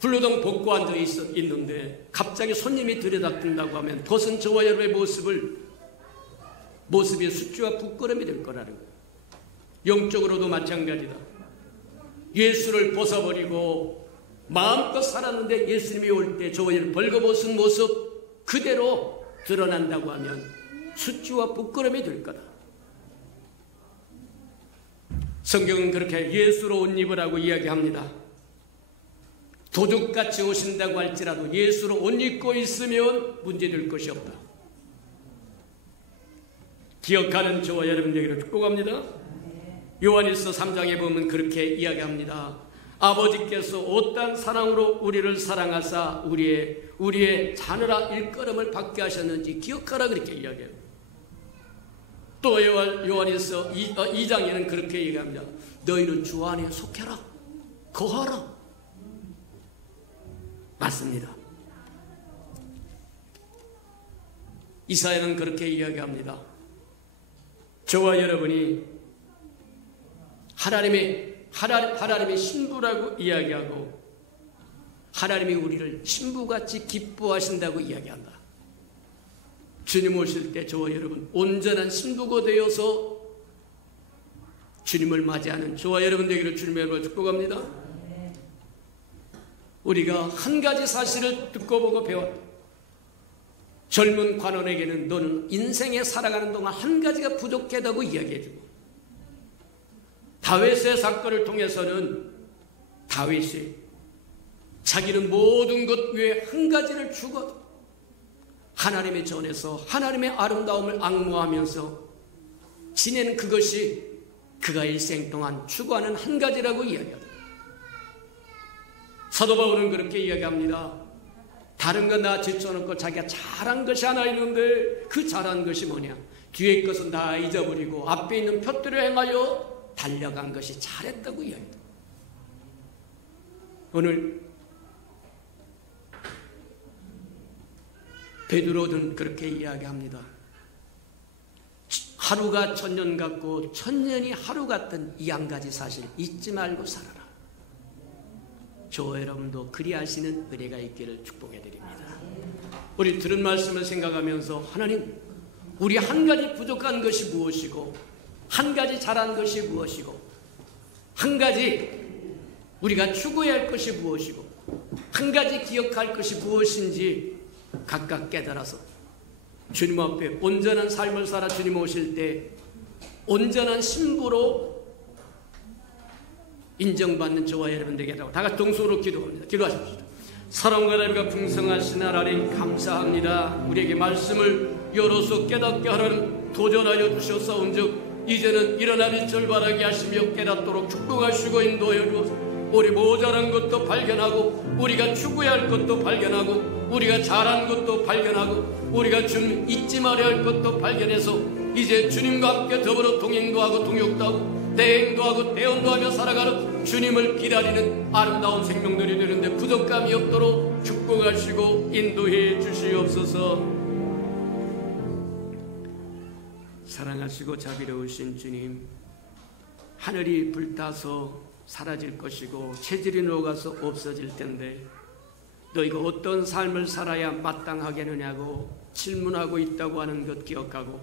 불로동 벗고 앉아 있는데 갑자기 손님이 들여다본다고 하면 벗은 저와 여러분의 모습이 수치와 부끄러움이 될 거라는 거예요. 영적으로도 마찬가지다. 예수를 벗어버리고 마음껏 살았는데 예수님이 올 때 저와 여러분 벌거벗은 모습 그대로 드러난다고 하면 수치와 부끄러움이 될 거다. 성경은 그렇게 예수로 옷 입으라고 이야기합니다. 도둑같이 오신다고 할지라도 예수로 옷 입고 있으면 문제될 것이 없다. 기억하는 저와 여러분 되기를 축복합니다. 요한일서 3장에 보면 그렇게 이야기합니다. 아버지께서 어떠한 사랑으로 우리를 사랑하사 우리의 자녀라 일컬음을 받게 하셨는지 기억하라 그렇게 이야기해요. 또 요한일서 2장에는 그렇게 얘기합니다. 너희는 주 안에 속해라, 거하라. 맞습니다. 이사야는 그렇게 이야기합니다. 저와 여러분이 하나님의 신부라고 이야기하고 하나님이 우리를 신부같이 기뻐하신다고 이야기한다. 주님 오실 때 저와 여러분 온전한 신부가 되어서 주님을 맞이하는 저와 여러분 되기를 주님의 이름으로 축복합니다. 우리가 한 가지 사실을 듣고 보고 배웠다. 젊은 관원에게는 너는 인생에 살아가는 동안 한 가지가 부족하다고 이야기해주고, 다윗의 사건을 통해서는 다윗이 자기는 모든 것 위에 한 가지를 주고 하나님의 전에서 하나님의 아름다움을 앙모하면서 지내는 그것이 그가 일생 동안 추구하는 한 가지라고 이야기합니다. 사도 바울은 그렇게 이야기합니다. 다른 건 다 제쳐놓고 자기가 잘한 것이 하나 있는데 그 잘한 것이 뭐냐? 뒤에 것은 다 잊어버리고 앞에 있는 표대로 행하여 달려간 것이 잘했다고 이야기합니다. 오늘 베드로는 그렇게 이야기합니다. 하루가 천년 같고 천년이 하루 같은 이 한 가지 사실 잊지 말고 살아라. 저와 여러분도 그리하시는 은혜가 있기를 축복해 드립니다. 우리 들은 말씀을 생각하면서 하나님, 우리 한 가지 부족한 것이 무엇이고 한 가지 잘한 것이 무엇이고 한 가지 우리가 추구해야 할 것이 무엇이고 한 가지 기억할 것이 무엇인지 각각 깨달아서 주님 앞에 온전한 삶을 살아 주님 오실 때 온전한 신부로 인정받는 저와 여러분 되게 하라고 다 같이 동서로 기도합니다. 기도하십시오. 사랑과 나비가 풍성하신 하나님 감사합니다. 우리에게 말씀을 열어서 깨닫게 하라는 도전하여 주셨사온즉 이제는 일어나 빛을 발하게 하시며 깨닫도록 축복하시고 인도해 주옵소서. 우리 모자란 것도 발견하고 우리가 추구해야 할 것도 발견하고 우리가 잘한 것도 발견하고 우리가 좀 잊지 말아야 할 것도 발견해서 이제 주님과 함께 더불어 동행도 하고 동역도 하고 대행도 하고 대언도 하며 살아가는 주님을 기다리는 아름다운 생명들이 되는데 부족함이 없도록 축복하시고 인도해 주시옵소서. 사랑하시고 자비로우신 주님, 하늘이 불타서 사라질 것이고 체질이 녹아서 없어질 텐데 너희가 어떤 삶을 살아야 마땅하겠느냐고 질문하고 있다고 하는 것 기억하고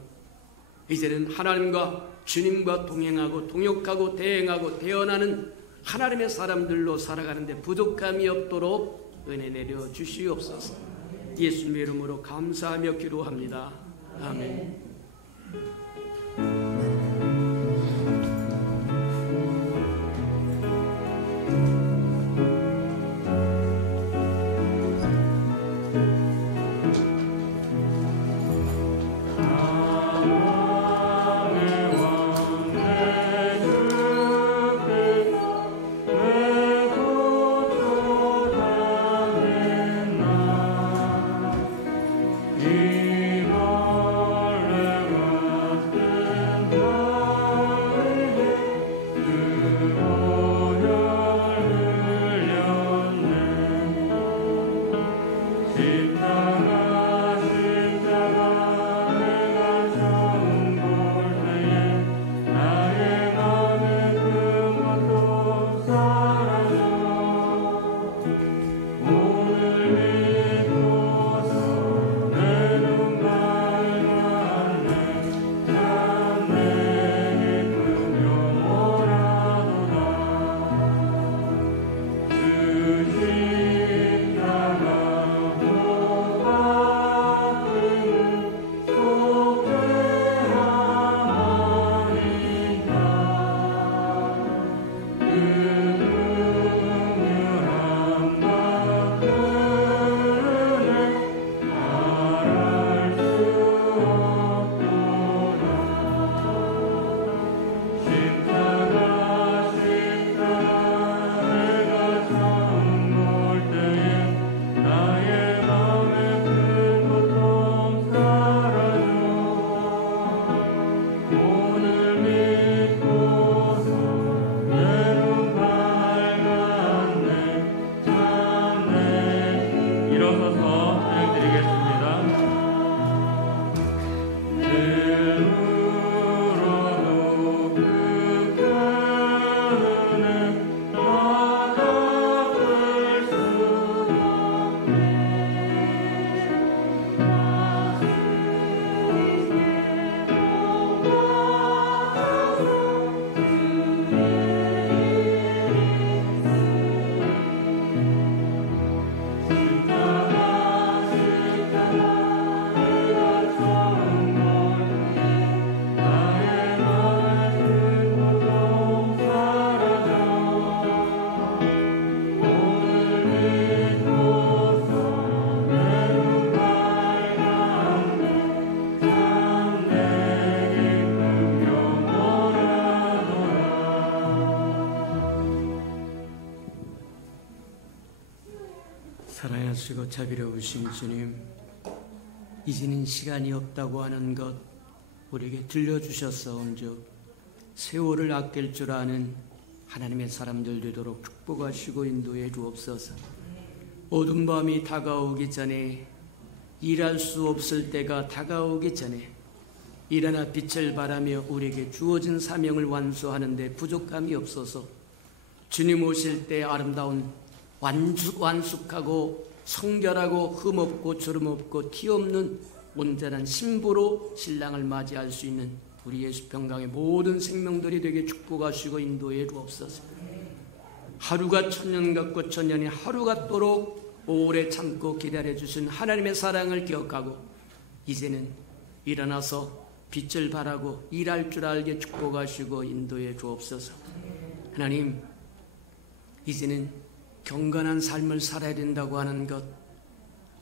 이제는 하나님과 주님과 동행하고 동역하고 대행하고 대언하는 하나님의 사람들로 살아가는데 부족함이 없도록 은혜 내려 주시옵소서. 예수님의 이름으로 감사하며 기도합니다. 아멘. 사랑하시고 자비로우신 주님, 이제는 시간이 없다고 하는 것 우리에게 들려주셨사온즉 세월을 아낄 줄 아는 하나님의 사람들 되도록 축복하시고 인도해 주옵소서. 어두운 밤이 다가오기 전에, 일할 수 없을 때가 다가오기 전에 일어나 빛을 발하며 우리에게 주어진 사명을 완수하는 데 부족함이 없어서 주님 오실 때 아름다운 완숙하고 성결하고 흠없고 주름없고 티없는 온전한 신부로 신랑을 맞이할 수 있는 우리 예수 평강의 모든 생명들이 되게 축복하시고 인도해 주옵소서. 하루가 천년 같고 천년이 하루 같도록 오래 참고 기다려주신 하나님의 사랑을 기억하고 이제는 일어나서 빛을 발하고 일할 줄 알게 축복하시고 인도해 주옵소서. 하나님, 이제는 경건한 삶을 살아야 된다고 하는 것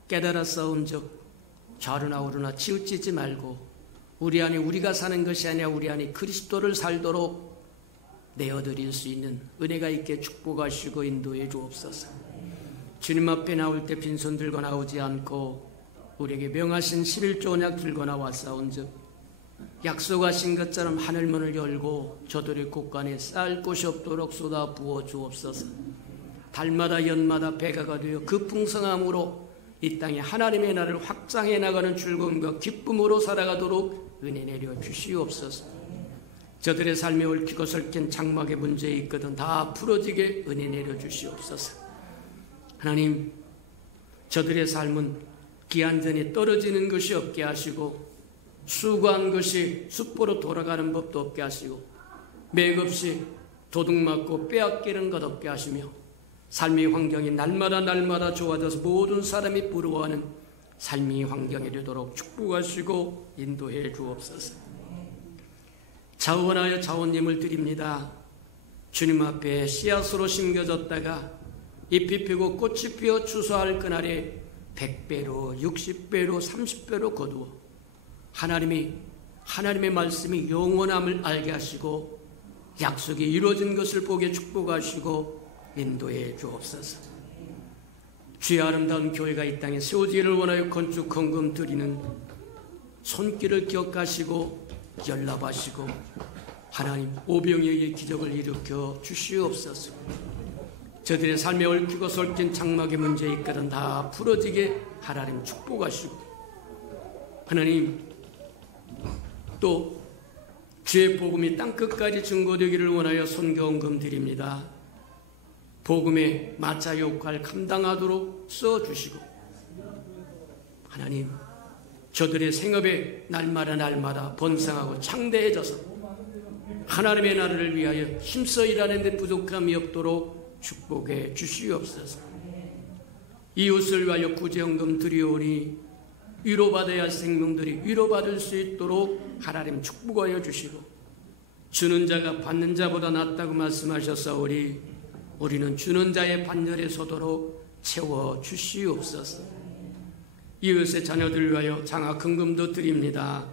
깨달아 싸운즉 좌루나 우루나 치우치지 말고 우리 안에 우리가 사는 것이 아니라 우리 안에 그리스도를 살도록 내어드릴 수 있는 은혜가 있게 축복하시고 인도해 주옵소서. 주님 앞에 나올 때 빈손 들고 나오지 않고 우리에게 명하신 11조 언약 들고 나와 싸운즉 약속하신 것처럼 하늘문을 열고 저들의 곳간에 쌀 곳이 없도록 쏟아 부어 주옵소서. 달마다 연마다 배가가 되어 그 풍성함으로 이 땅에 하나님의 나라를 확장해 나가는 즐거움과 기쁨으로 살아가도록 은혜 내려 주시옵소서. 저들의 삶에 얽히고 설킨 장막의 문제 있거든 다 풀어지게 은혜 내려 주시옵소서. 하나님, 저들의 삶은 기한전에 떨어지는 것이 없게 하시고 수고한 것이 숫보로 돌아가는 법도 없게 하시고 맥없이 도둑맞고 빼앗기는 것 없게 하시며 삶의 환경이 날마다 좋아져서 모든 사람이 부러워하는 삶의 환경이 되도록 축복하시고 인도해 주옵소서. 자원하여 자원님을 드립니다. 주님 앞에 씨앗으로 심겨졌다가 잎이 피고 꽃이 피어 추수할 그날에 100배로 60배로 30배로 거두어 하나님의 말씀이 영원함을 알게 하시고 약속이 이루어진 것을 보게 축복하시고 인도해 주옵소서. 주의 아름다운 교회가 이 땅에 세워지기를 원하여 건축 헌금 드리는 손길을 기억하시고 연락하시고 하나님 오병이어의 기적을 일으켜 주시옵소서. 저들의 삶에 얽히고 설킨 장막의 문제 있거든 다 풀어지게 하나님 축복하시고 하나님 또 주의 복음이 땅끝까지 증거되기를 원하여 선교헌금 드립니다. 복음의 마차 역할 감당하도록 써주시고 하나님 저들의 생업에 날마다 번성하고 창대해져서 하나님의 나라를 위하여 힘써 일하는 데 부족함이 없도록 축복해 주시옵소서. 이웃을 위하여 구제헌금 드리오니 위로받아야 할 생명들이 위로받을 수 있도록 하나님 축복하여 주시고 주는 자가 받는 자보다 낫다고 말씀하셨사오니 우리는 주는 자의 반열에 서도록 채워 주시옵소서. 이웃의 자녀들 위하여 장학헌금도 드립니다.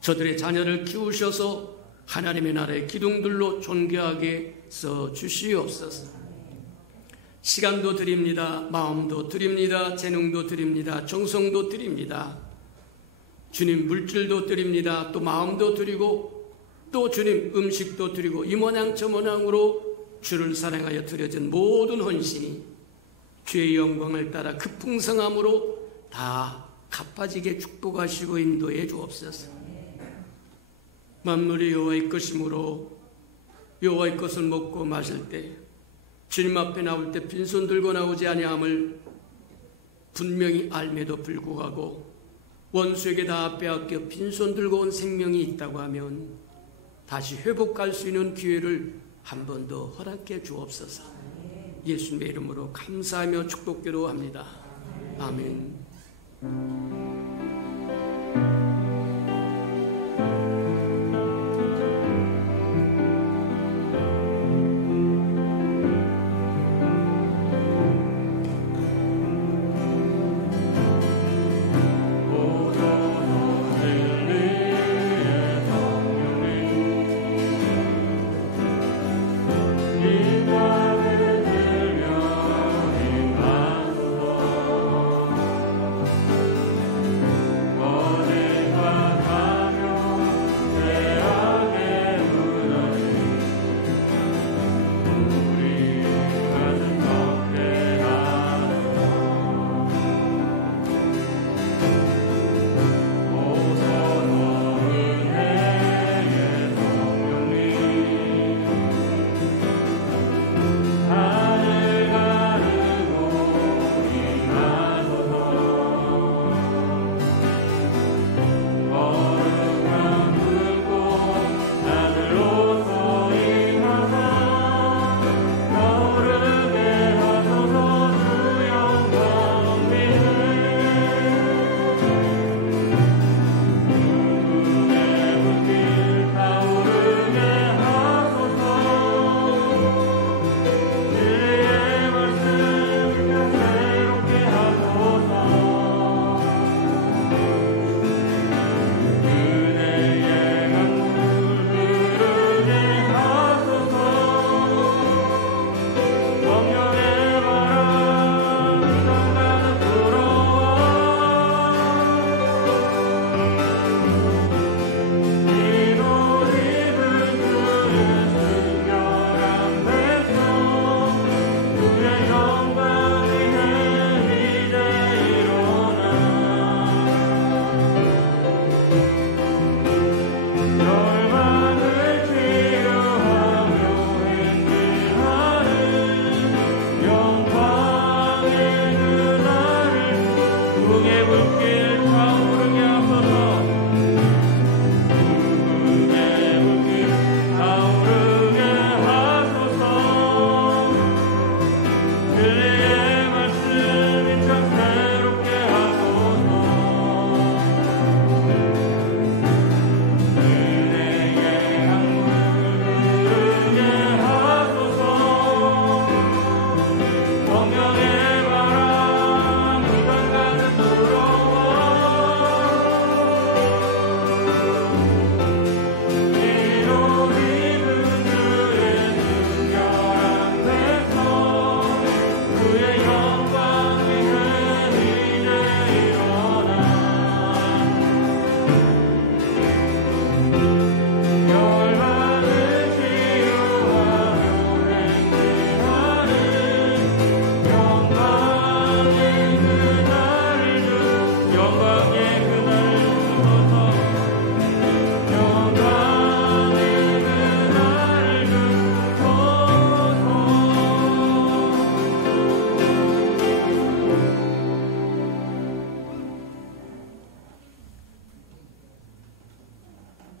저들의 자녀를 키우셔서 하나님의 나라의 기둥들로 존귀하게 써 주시옵소서. 시간도 드립니다. 마음도 드립니다. 재능도 드립니다. 정성도 드립니다. 주님 물질도 드립니다. 또 마음도 드리고 또 주님 음식도 드리고 이 모양 저 모양으로 주를 사랑하여 드려진 모든 헌신이 주의 영광을 따라 그 풍성함으로 다 갚아지게 축복하시고 인도해 주옵소서. 만물이 여호와의 것이므로 여호와의 것을 먹고 마실 때 주님 앞에 나올 때 빈손 들고 나오지 아니함을 분명히 알매도 불구하고 원수에게 다 빼앗겨 빈손 들고 온 생명이 있다고 하면 다시 회복할 수 있는 기회를 한 번 더 허락해 주옵소서. 예수님의 이름으로 감사하며 축복기도 합니다. 아멘.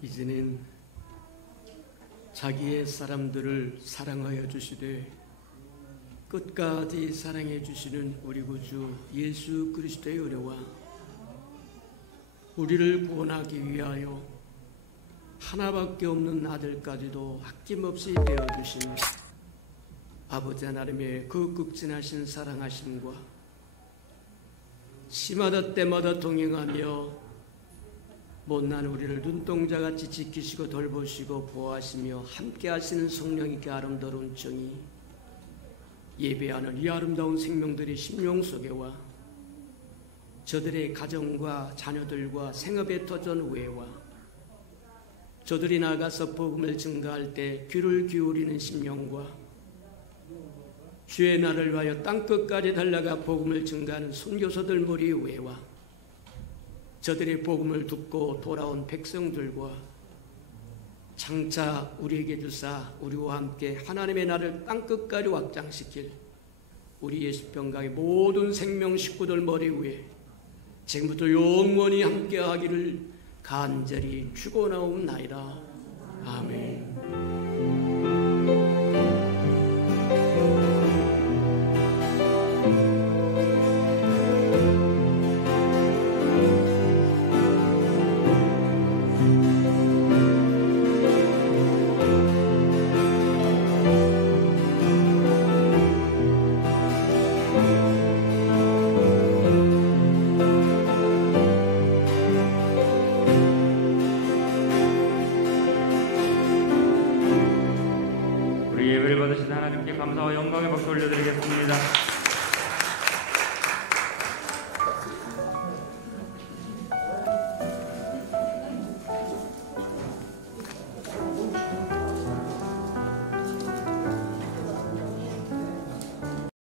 이제는 자기의 사람들을 사랑하여 주시되 끝까지 사랑해 주시는 우리 구주 예수 그리스도의 은혜와 우리를 구원하기 위하여 하나밖에 없는 아들까지도 아낌없이 베어주신 아버지 하나님의 그 극진하신 사랑하심과 시마다 때마다 동행하며 못난 우리를 눈동자같이 지키시고 돌보시고 보호하시며 함께하시는 성령님께 아름다운 정의 예배하는 이 아름다운 생명들의 심령 속에와 저들의 가정과 자녀들과 생업에 터전 외와 저들이 나가서 복음을 증가할 때 귀를 기울이는 심령과 주의 날을 위하여 땅끝까지 달려가 복음을 증가하는 선교사들 머리 외와 저들의 복음을 듣고 돌아온 백성들과 장차 우리에게 주사 우리와 함께 하나님의 나라를 땅끝까지 확장시킬 우리 예수병강의 모든 생명 식구들 머리 위에 지금부터 영원히 함께하기를 간절히 축원하옵나이다. 아멘. 예배를 받으신 하나님께 감사와 영광의 박수 올려드리겠습니다.